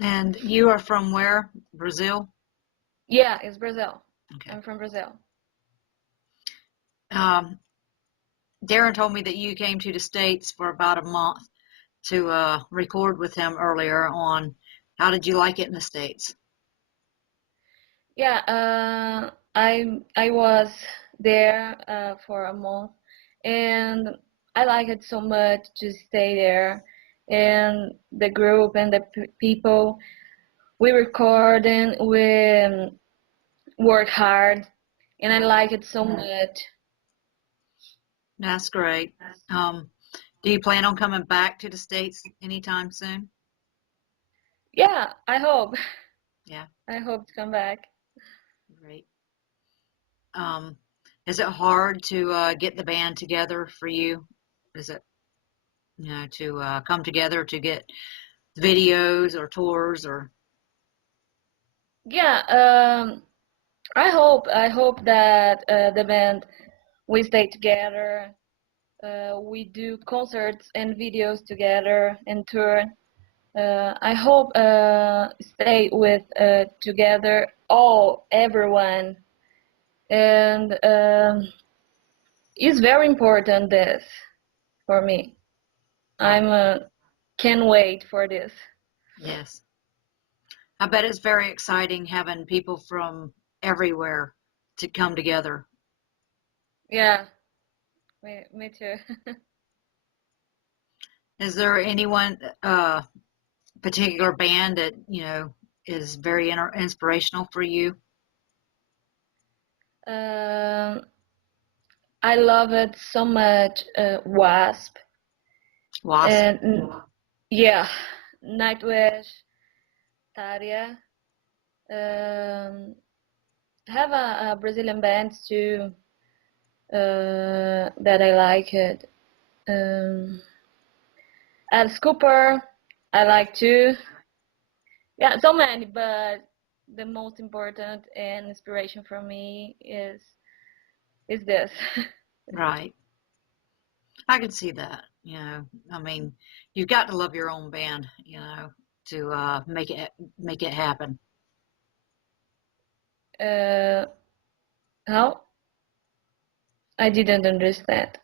And you are from where? Brazil? Yeah, it's Brazil. Okay. I'm from Brazil. Darren told me that you came to the States for about a month to record with him earlier on. How did you like it in the States? Yeah, I was there for a month, and I like it so much to stay there, and the group and the people. We record and we work hard, and I like it so much. That's great. Do you plan on coming back to the States anytime soon? Yeah, I hope. Yeah, I hope to come back. great. Is it hard to get the band together for you? Is it, to come together to get videos or tours or? Yeah, I hope that the band we stay together. We do concerts and videos together and tour. I hope stay with together everyone, and it's very important this for me. I'm can't wait for this. Yes. I bet it's very exciting having people from everywhere to come together. Yeah, me too. Is there anyone, particular band that, is very inspirational for you? um, I love it so much. Wasp Wasp. and yeah, Nightwish, Taria. Um, have a Brazilian band too that I like it. Um, Alice Cooper, I like too. Yeah, so many, but the most important and inspiration for me is this. Right. I can see that. I mean, you've got to love your own band, to make it happen. uh, how? I didn't understand.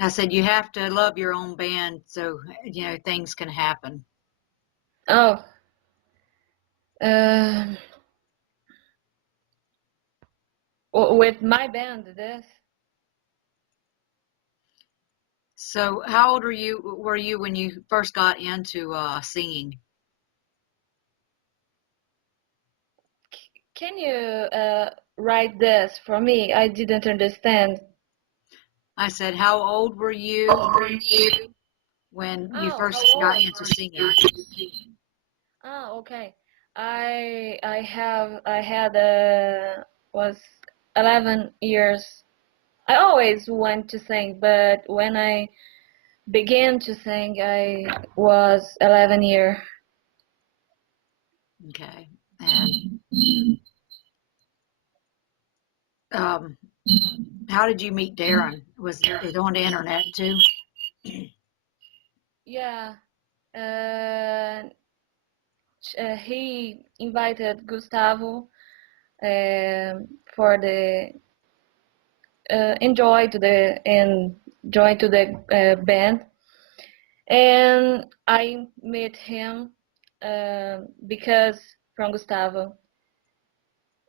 I said you have to love your own band so things can happen. Oh, uh, with my band, this. So, how old were you when you first got into singing? Can you write this for me? I didn't understand. I said, how old were you when you Oh, first how got old into are singing? you? Oh, okay. I had was 11 years. I always want to sing, but when I began to sing, I was 11 year. Okay. And um, how did you meet Darren? Was it on the internet too? Yeah. Uh, he invited Gustavo for the join to the band, and I met him because from Gustavo.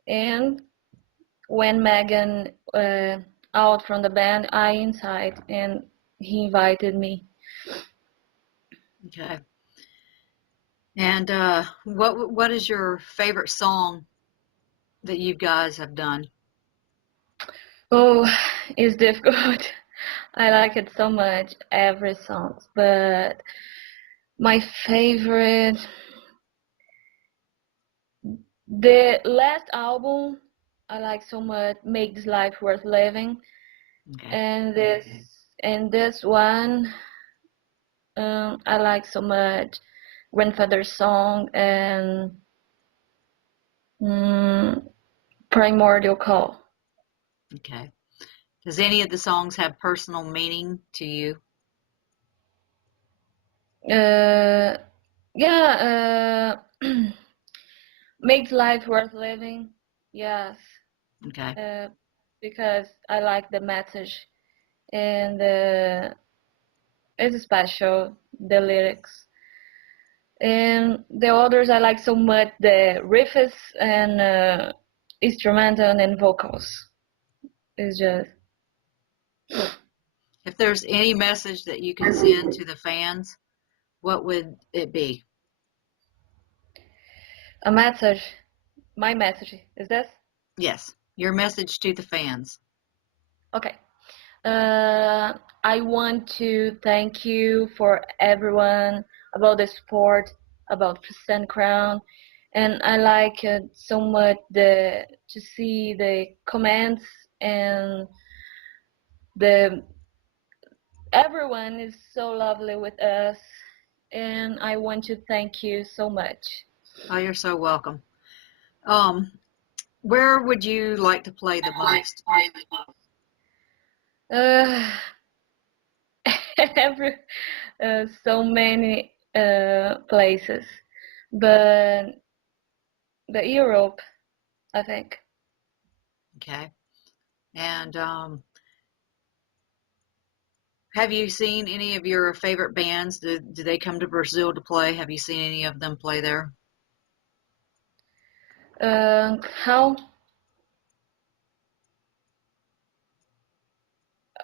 And when Megan out from the band, I inside, and he invited me. Okay. And what is your favorite song that you guys have done? Oh, it's difficult. I like it so much, every song, but my favorite, the last album I like so much, Make This Life Worth Living, Okay. and this one I like so much, Grandfather's Song and mm, Primordial Call. Okay. Does any of the songs have personal meaning to you? Uh, yeah, Makes Life Worth Living, yes, Okay. uh, because I like the message and it's special, the lyrics. And the others I like so much the riffs and instrumental and vocals. It's just If there's any message that you could send to the fans, what would it be? a message. My message is this. Yes, your message to the fans. Okay. Uh, I want to thank you for everyone about the sport, about suncrown, and I like it so much to see the comments and the everyone is so lovely with us, and I want to thank you so much. Oh, you're so welcome. Where would you like to play the most? Uh, every so many places, but the Europe, I think. Okay. And have you seen any of your favorite bands? Do they come to Brazil to play? Have you seen any of them play there? How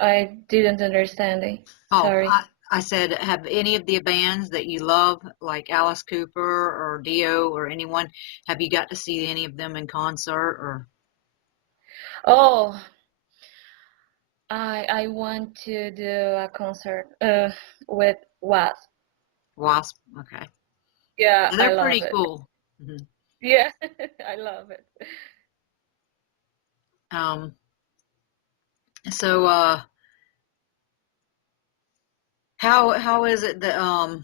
I didn't understand it. Oh, Sorry. I said, have any of the bands that you love, like Alice Cooper or Dio or anyone, have you got to see any of them in concert or Oh, I want to do a concert with Wasp. Wasp? Okay. Yeah, I They're love pretty it. cool. Mhm. Yeah, I love it. Um, so, How is it that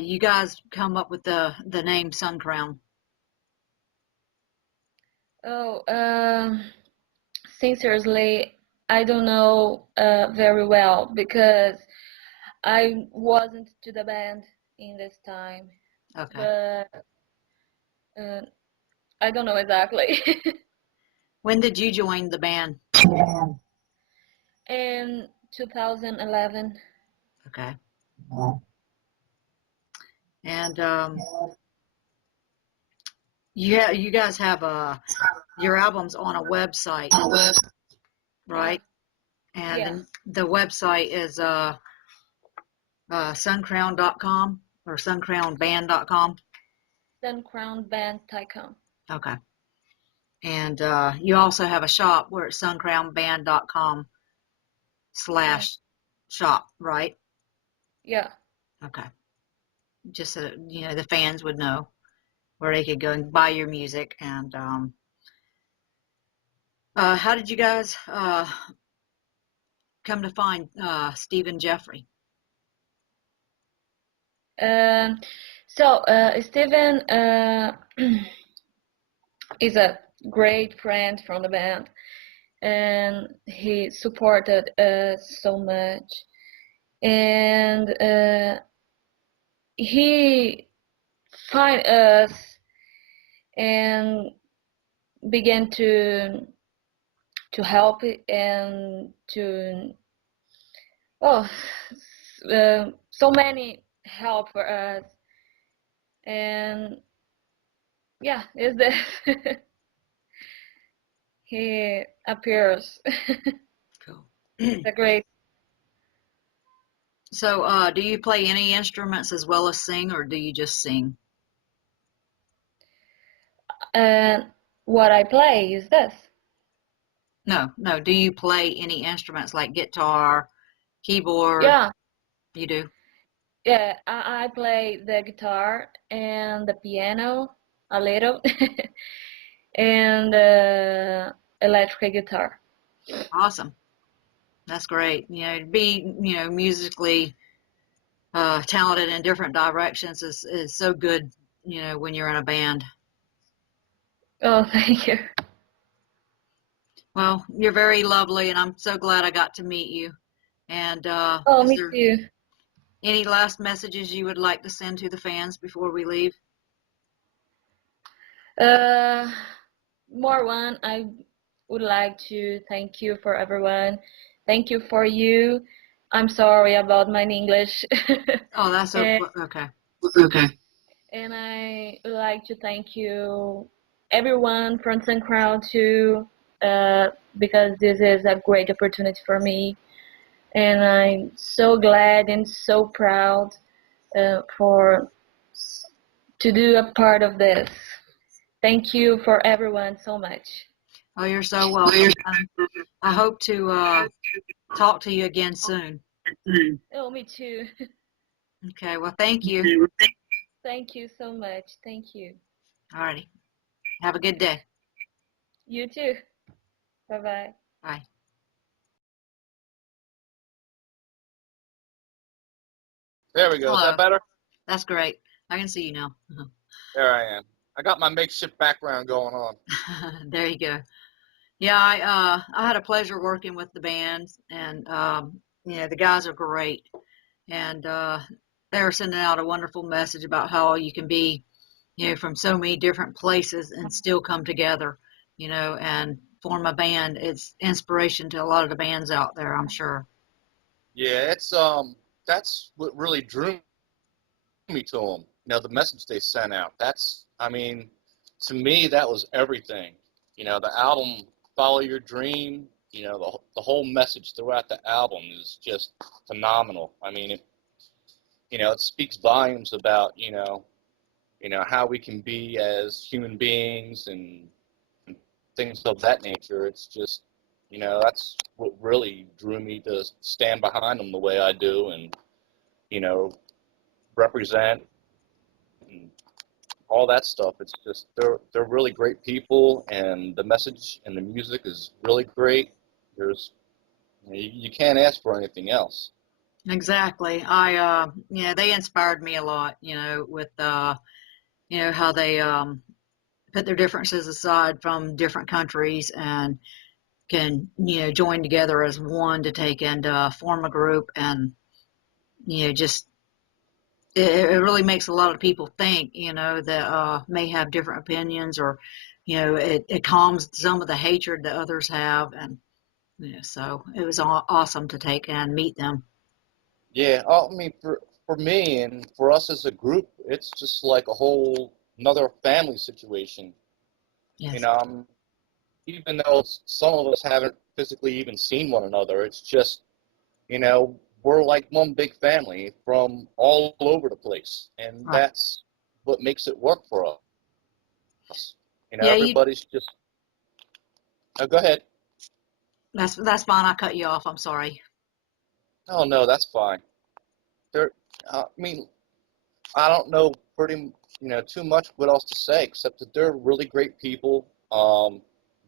you guys come up with the name Suncrown? Oh, sincerely, I don't know very well because I wasn't to the band in this time, Okay. but I don't know exactly. When did you join the band? In 2011. Okay. And you guys have your albums on a website, right? And Yeah, the website is suncrown.com or suncrownband.com. suncrownband.com. Okay. And you also have a shop where it's suncrownband.com/shop, right? Yeah. Okay. Just so the fans would know where they could go and buy your music. And how did you guys come to find Stephen Jeffrey? So Steven is a great friend from the band, and he supported us so much. And he find us and began to help and to so many help for us. And yeah, is this he appears. Cool. It's a great. So, do you play any instruments as well as sing, or do you just sing? What I play is this. No. Do you play any instruments like guitar, keyboard? Yeah, You do? yeah. I play the guitar and the piano a little, and electric guitar. Awesome. That's great. To be, musically talented in different directions is so good, when you're in a band. Oh, thank you. Well, you're very lovely, and I'm so glad I got to meet you. And Oh, is me there too. any last messages you would like to send to the fans before we leave? More one. I would like to thank you for everyone. Thank you for you. I'm sorry about my English. Oh, that's and, okay. Okay. and I would like to thank you, everyone from suncrown too, because this is a great opportunity for me. And I'm so glad and so proud for to do a part of this. Thank you for everyone so much. Oh, you're so welcome. I hope to talk to you again soon. Oh, me too. Okay, well, thank you. Thank you so much. Thank you. Alrighty. Have a good day. You too. Bye-bye. Bye. There we go. Is Hello. that better? That's great. I can see you now. There I am. I got my makeshift background going on. There you go. Yeah, I had a pleasure working with the band, and the guys are great, and they were sending out a wonderful message about how you can be, from so many different places and still come together, and form a band. It's inspiration to a lot of the bands out there, I'm sure. Yeah, it's that's what really drew me to them. The message they sent out. I mean, to me, that was everything. The album "Follow Your Dream." The whole message throughout the album is just phenomenal. I mean, it speaks volumes about how we can be as human beings and things of that nature. It's just, that's what really drew me to stand behind them the way I do, and represent and all that stuff. It's just they're really great people, and the message and the music is really great. There's You can't ask for anything else. Exactly. Yeah, they inspired me a lot, with, how they, put their differences aside from different countries and can, join together as one to take and, form a group and, just, it really makes a lot of people think, that, may have different opinions or, it calms some of the hatred that others have. And, so it was awesome to take and meet them. Yeah, I mean, for me and for us as a group, it's just like a whole another family situation. You Yes. know, even though some of us haven't physically even seen one another, it's just, we're like one big family from all over the place, and Right. that's what makes it work for us. Yeah, Everybody's just. Oh, go ahead. that's fine. I cut you off. I'm sorry. Oh no, that's fine. There, I mean, I don't know too much what else to say except that they're really great people.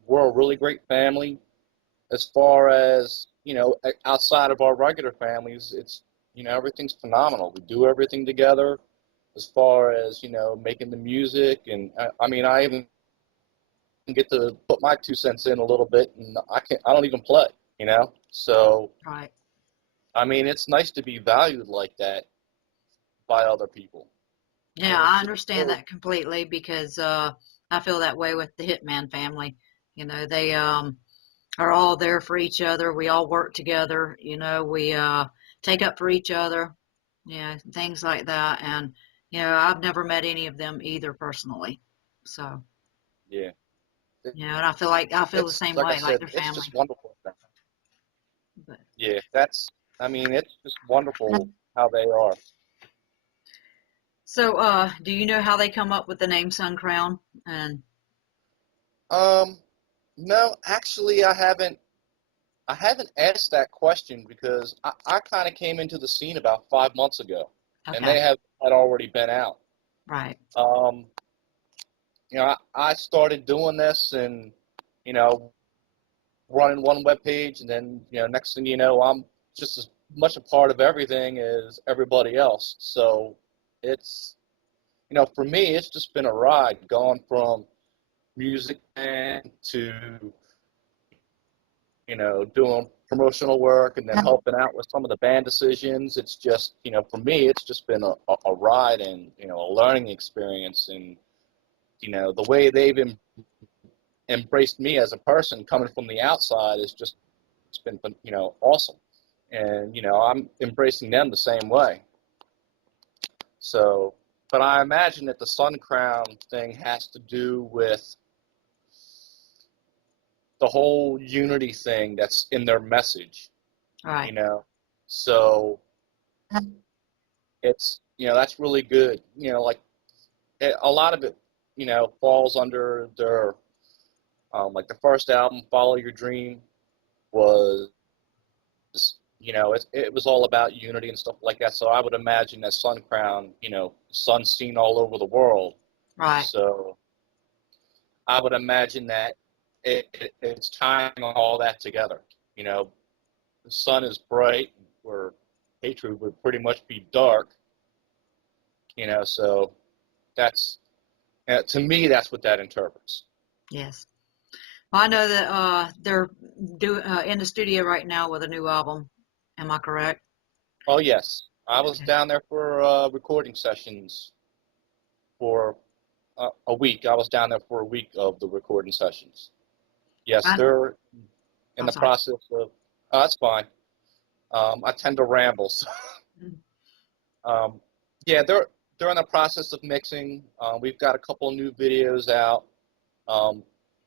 We're a really great family. As far as outside of our regular families, it's everything's phenomenal. We do everything together. As far as making the music, and I mean, I even get to put my 2 cents in a little bit, and I don't even play. So Right. I mean, it's nice to be valued like that by other people, Yeah, and it's I just understand that completely because I feel that way with the Hitman family. They are all there for each other. We all work together. We take up for each other. Things like that. And I've never met any of them either personally. So yeah. and I feel the It's same like I way, like said, their it's just family. wonderful. But Yeah, I mean, it's just wonderful how they are. so, do you know how they come up with the name Suncrown? And Um, no, actually, I haven't asked that question because I kind of came into the scene about 5 months ago, and okay, they had already been out. right, Um, I started doing this and, you know, running one web page, and then, next thing you know, I'm just as much a part of everything as everybody else. So it's, for me, it's just been a ride going from music band to, doing promotional work and then helping out with some of the band decisions. It's just, for me, it's just been a ride and, a learning experience. And, the way they've embraced me as a person coming from the outside is just, it's been, awesome. And, I'm embracing them the same way. So, but I imagine that the sun crown thing has to do with the whole unity thing that's in their message, right, So it's, that's really good. Like a lot of it, falls under their, like the first album, Follow Your Dream, was, it was all about unity and stuff like that. So I would imagine that Sun Crown, sun's seen all over the world. right. So I would imagine that it's tying all that together. The sun is bright, where hatred would pretty much be dark. So that's, to me, that's what that interprets. Yes. Well, I know that they're in the studio right now with a new album. Am I correct? Oh yes, I was Okay. down there for recording sessions for a week. I was down there for a week of the recording sessions. Yes, I, they're in I'm the sorry. process of. Oh, that's fine. I tend to ramble. So, yeah, they're in the process of mixing. We've got a couple of new videos out.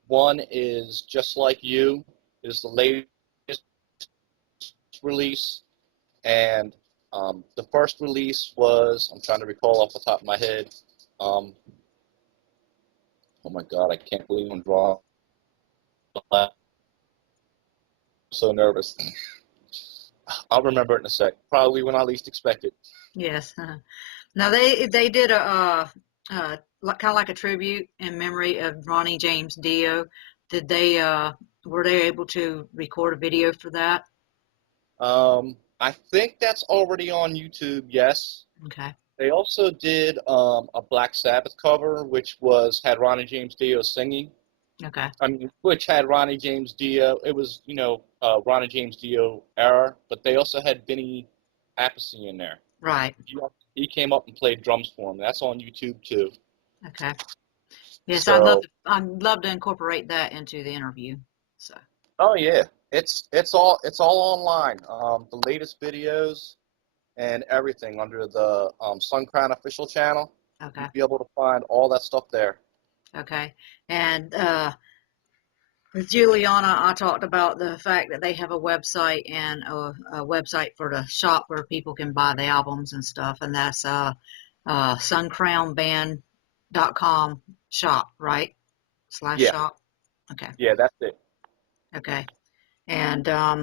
One is Just Like You, is the latest release, and the first release was, I'm trying to recall off the top of my head. Oh my God, I can't believe I'm drawing. I'm so nervous. I'll remember it in a sec. Probably when I least expect it. Yes. Now they did a kind of like a tribute in memory of Ronnie James Dio. Did they were they able to record a video for that? I think that's already on YouTube, yes. Okay. They also did a Black Sabbath cover, which had Ronnie James Dio singing. Okay. I mean, which had Ronnie James Dio. It was, Ronnie James Dio era, but they also had Vinny Appice in there. Right. He came up and played drums for him. That's on YouTube too. Okay. Yes, So, I'd love to incorporate that into the interview. So. oh yeah, it's all online. The latest videos and everything under the Suncrown official channel. Okay. You'll be able to find all that stuff there. Okay. And with Juliana, I talked about the fact that they have a website and a website for the shop where people can buy the albums and stuff, and that's suncrownband.com shop, right? Slash Yeah, shop. Okay. yeah, that's it. Okay. And I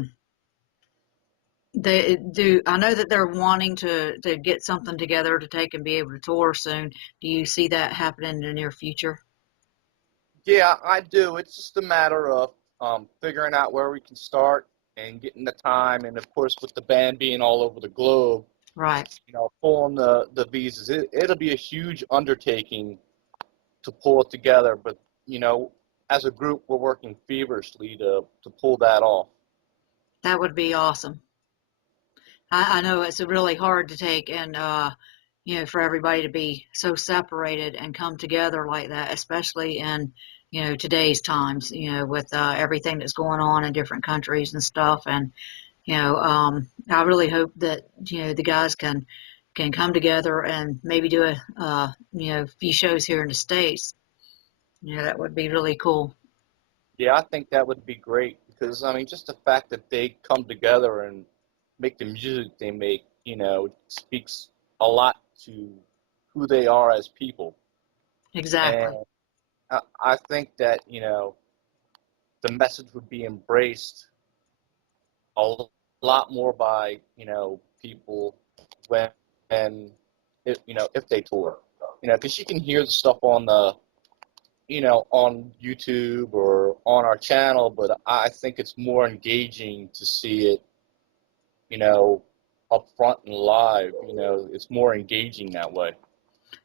know that they're wanting to get something together to take and be able to tour soon. Do you see that happening in the near future? Yeah, I do. It's just a matter of figuring out where we can start and getting the time, and of course, with the band being all over the globe, Right. pulling the visas, it'll be a huge undertaking to pull it together. But as a group, we're working feverishly to pull that off. That would be awesome. I know it's really hard to take and for everybody to be so separated and come together like that, especially in today's times, with everything that's going on in different countries and stuff. And I really hope that the guys can come together and maybe do a few shows here in the States. That would be really cool. Yeah, I think that would be great because I mean, just the fact that they come together and make the music they make, speaks a lot to who they are as people. Exactly. And I think that, the message would be embraced a lot more by, people when, if they tour. Because you can hear the stuff on on YouTube or on our channel, but I think it's more engaging to see it, up front and live. It's more engaging that way.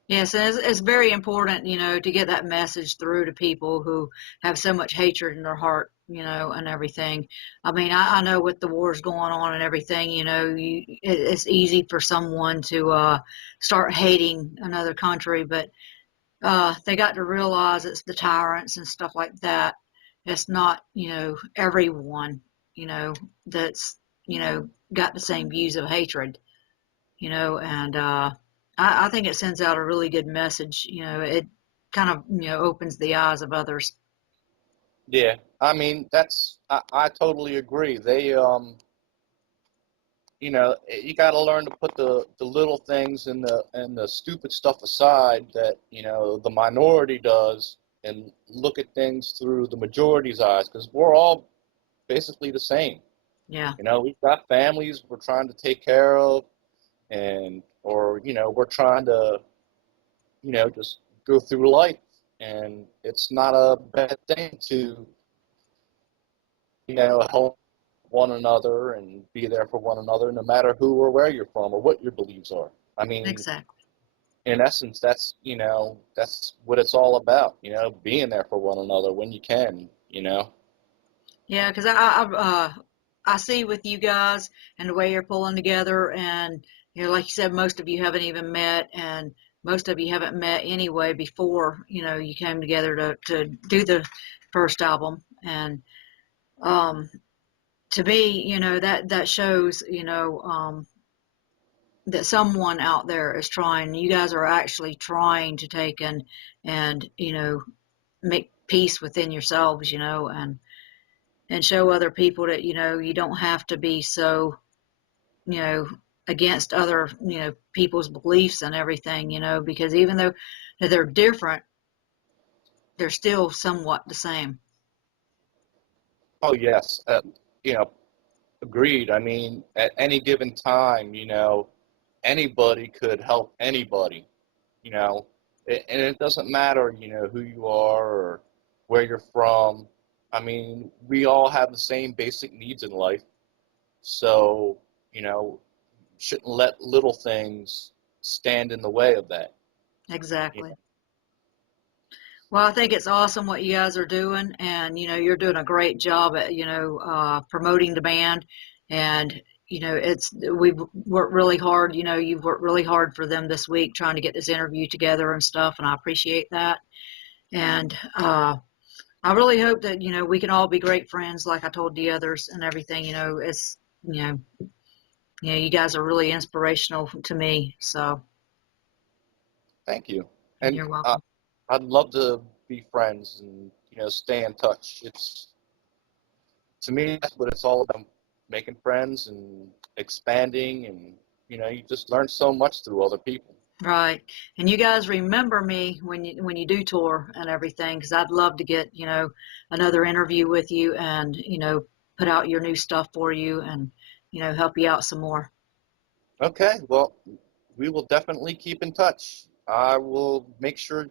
Yes, and it's very important, to get that message through to people who have so much hatred in their heart, and everything. I mean, I know with the wars going on and everything, it's easy for someone to start hating another country, but they got to realize it's the tyrants and stuff like that. It's not, everyone, that's, got the same views of hatred, and I think it sends out a really good message. It kind of, opens the eyes of others. Yeah, I mean I totally agree. They you got to learn to put the little things and the stupid stuff aside that the minority does, and look at things through the majority's eyes, because we're all basically the same. Yeah. We've got families we're trying to take care of, or we're trying to just go through life, and it's not a bad thing to help one another and be there for one another, no matter who or where you're from or what your beliefs are. I mean, Exactly. in essence, that's what it's all about. Being there for one another when you can. Yeah, because I see with you guys and the way you're pulling together, and like you said, most of you haven't even met, and most of you haven't met anyway before you came together to do the first album. And to me, that shows that someone out there is trying. You guys are actually trying to take and make peace within yourselves, and show other people that you don't have to be so against other people's beliefs and everything, because even though they're different, they're still somewhat the same. Oh yes, agreed. I mean, at any given time, anybody could help anybody. And it doesn't matter, who you are or where you're from. I mean, we all have the same basic needs in life. So, you know, shouldn't let little things stand in the way of that. Exactly. Well, I think it's awesome what you guys are doing, and you're doing a great job at promoting the band, and we've worked really hard. You've worked really hard for them this week trying to get this interview together and stuff, and I appreciate that. And I really hope that we can all be great friends, like I told the others and everything. It's you guys are really inspirational to me. So Thank you. And you're welcome. I'd love to be friends and, stay in touch. To me, that's what it's all about, making friends and expanding, and, you just learn so much through other people. Right. And you guys remember me when you do tour and everything, because I'd love to get, another interview with you and, put out your new stuff for you and, help you out some more. Okay, well, we will definitely keep in touch. I will make sure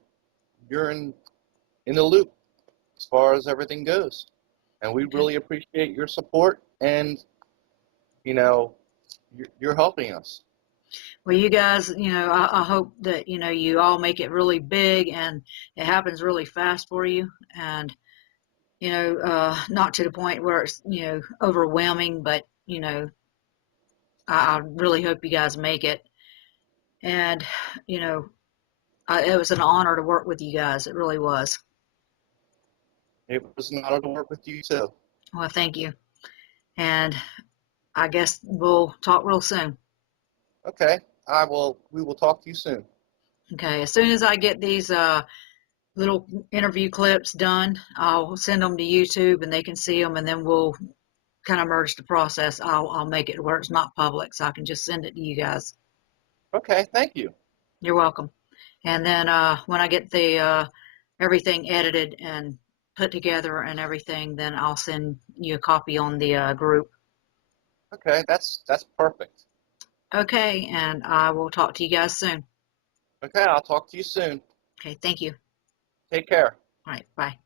you're in the loop as far as everything goes. And we really appreciate your support, and, you're helping us. Well, you guys, I hope that, you all make it really big and it happens really fast for you. And, not to the point where it's, overwhelming, but, I really hope you guys make it. And, it was an honor to work with you guys. It really was. It was an honor to work with you, too. Well, thank you. And I guess we'll talk real soon. Okay, we will talk to you soon. Okay, as soon as I get these little interview clips done, I'll send them to YouTube and they can see them, and then we'll kind of merge the process. I'll make it where it's not public, so I can just send it to you guys. Okay, thank you. You're welcome. And then when I get the everything edited and put together and everything, then I'll send you a copy on the group. Okay, that's perfect. Okay, and I will talk to you guys soon. Okay, I'll talk to you soon. Okay, thank you. Take care. All right, bye.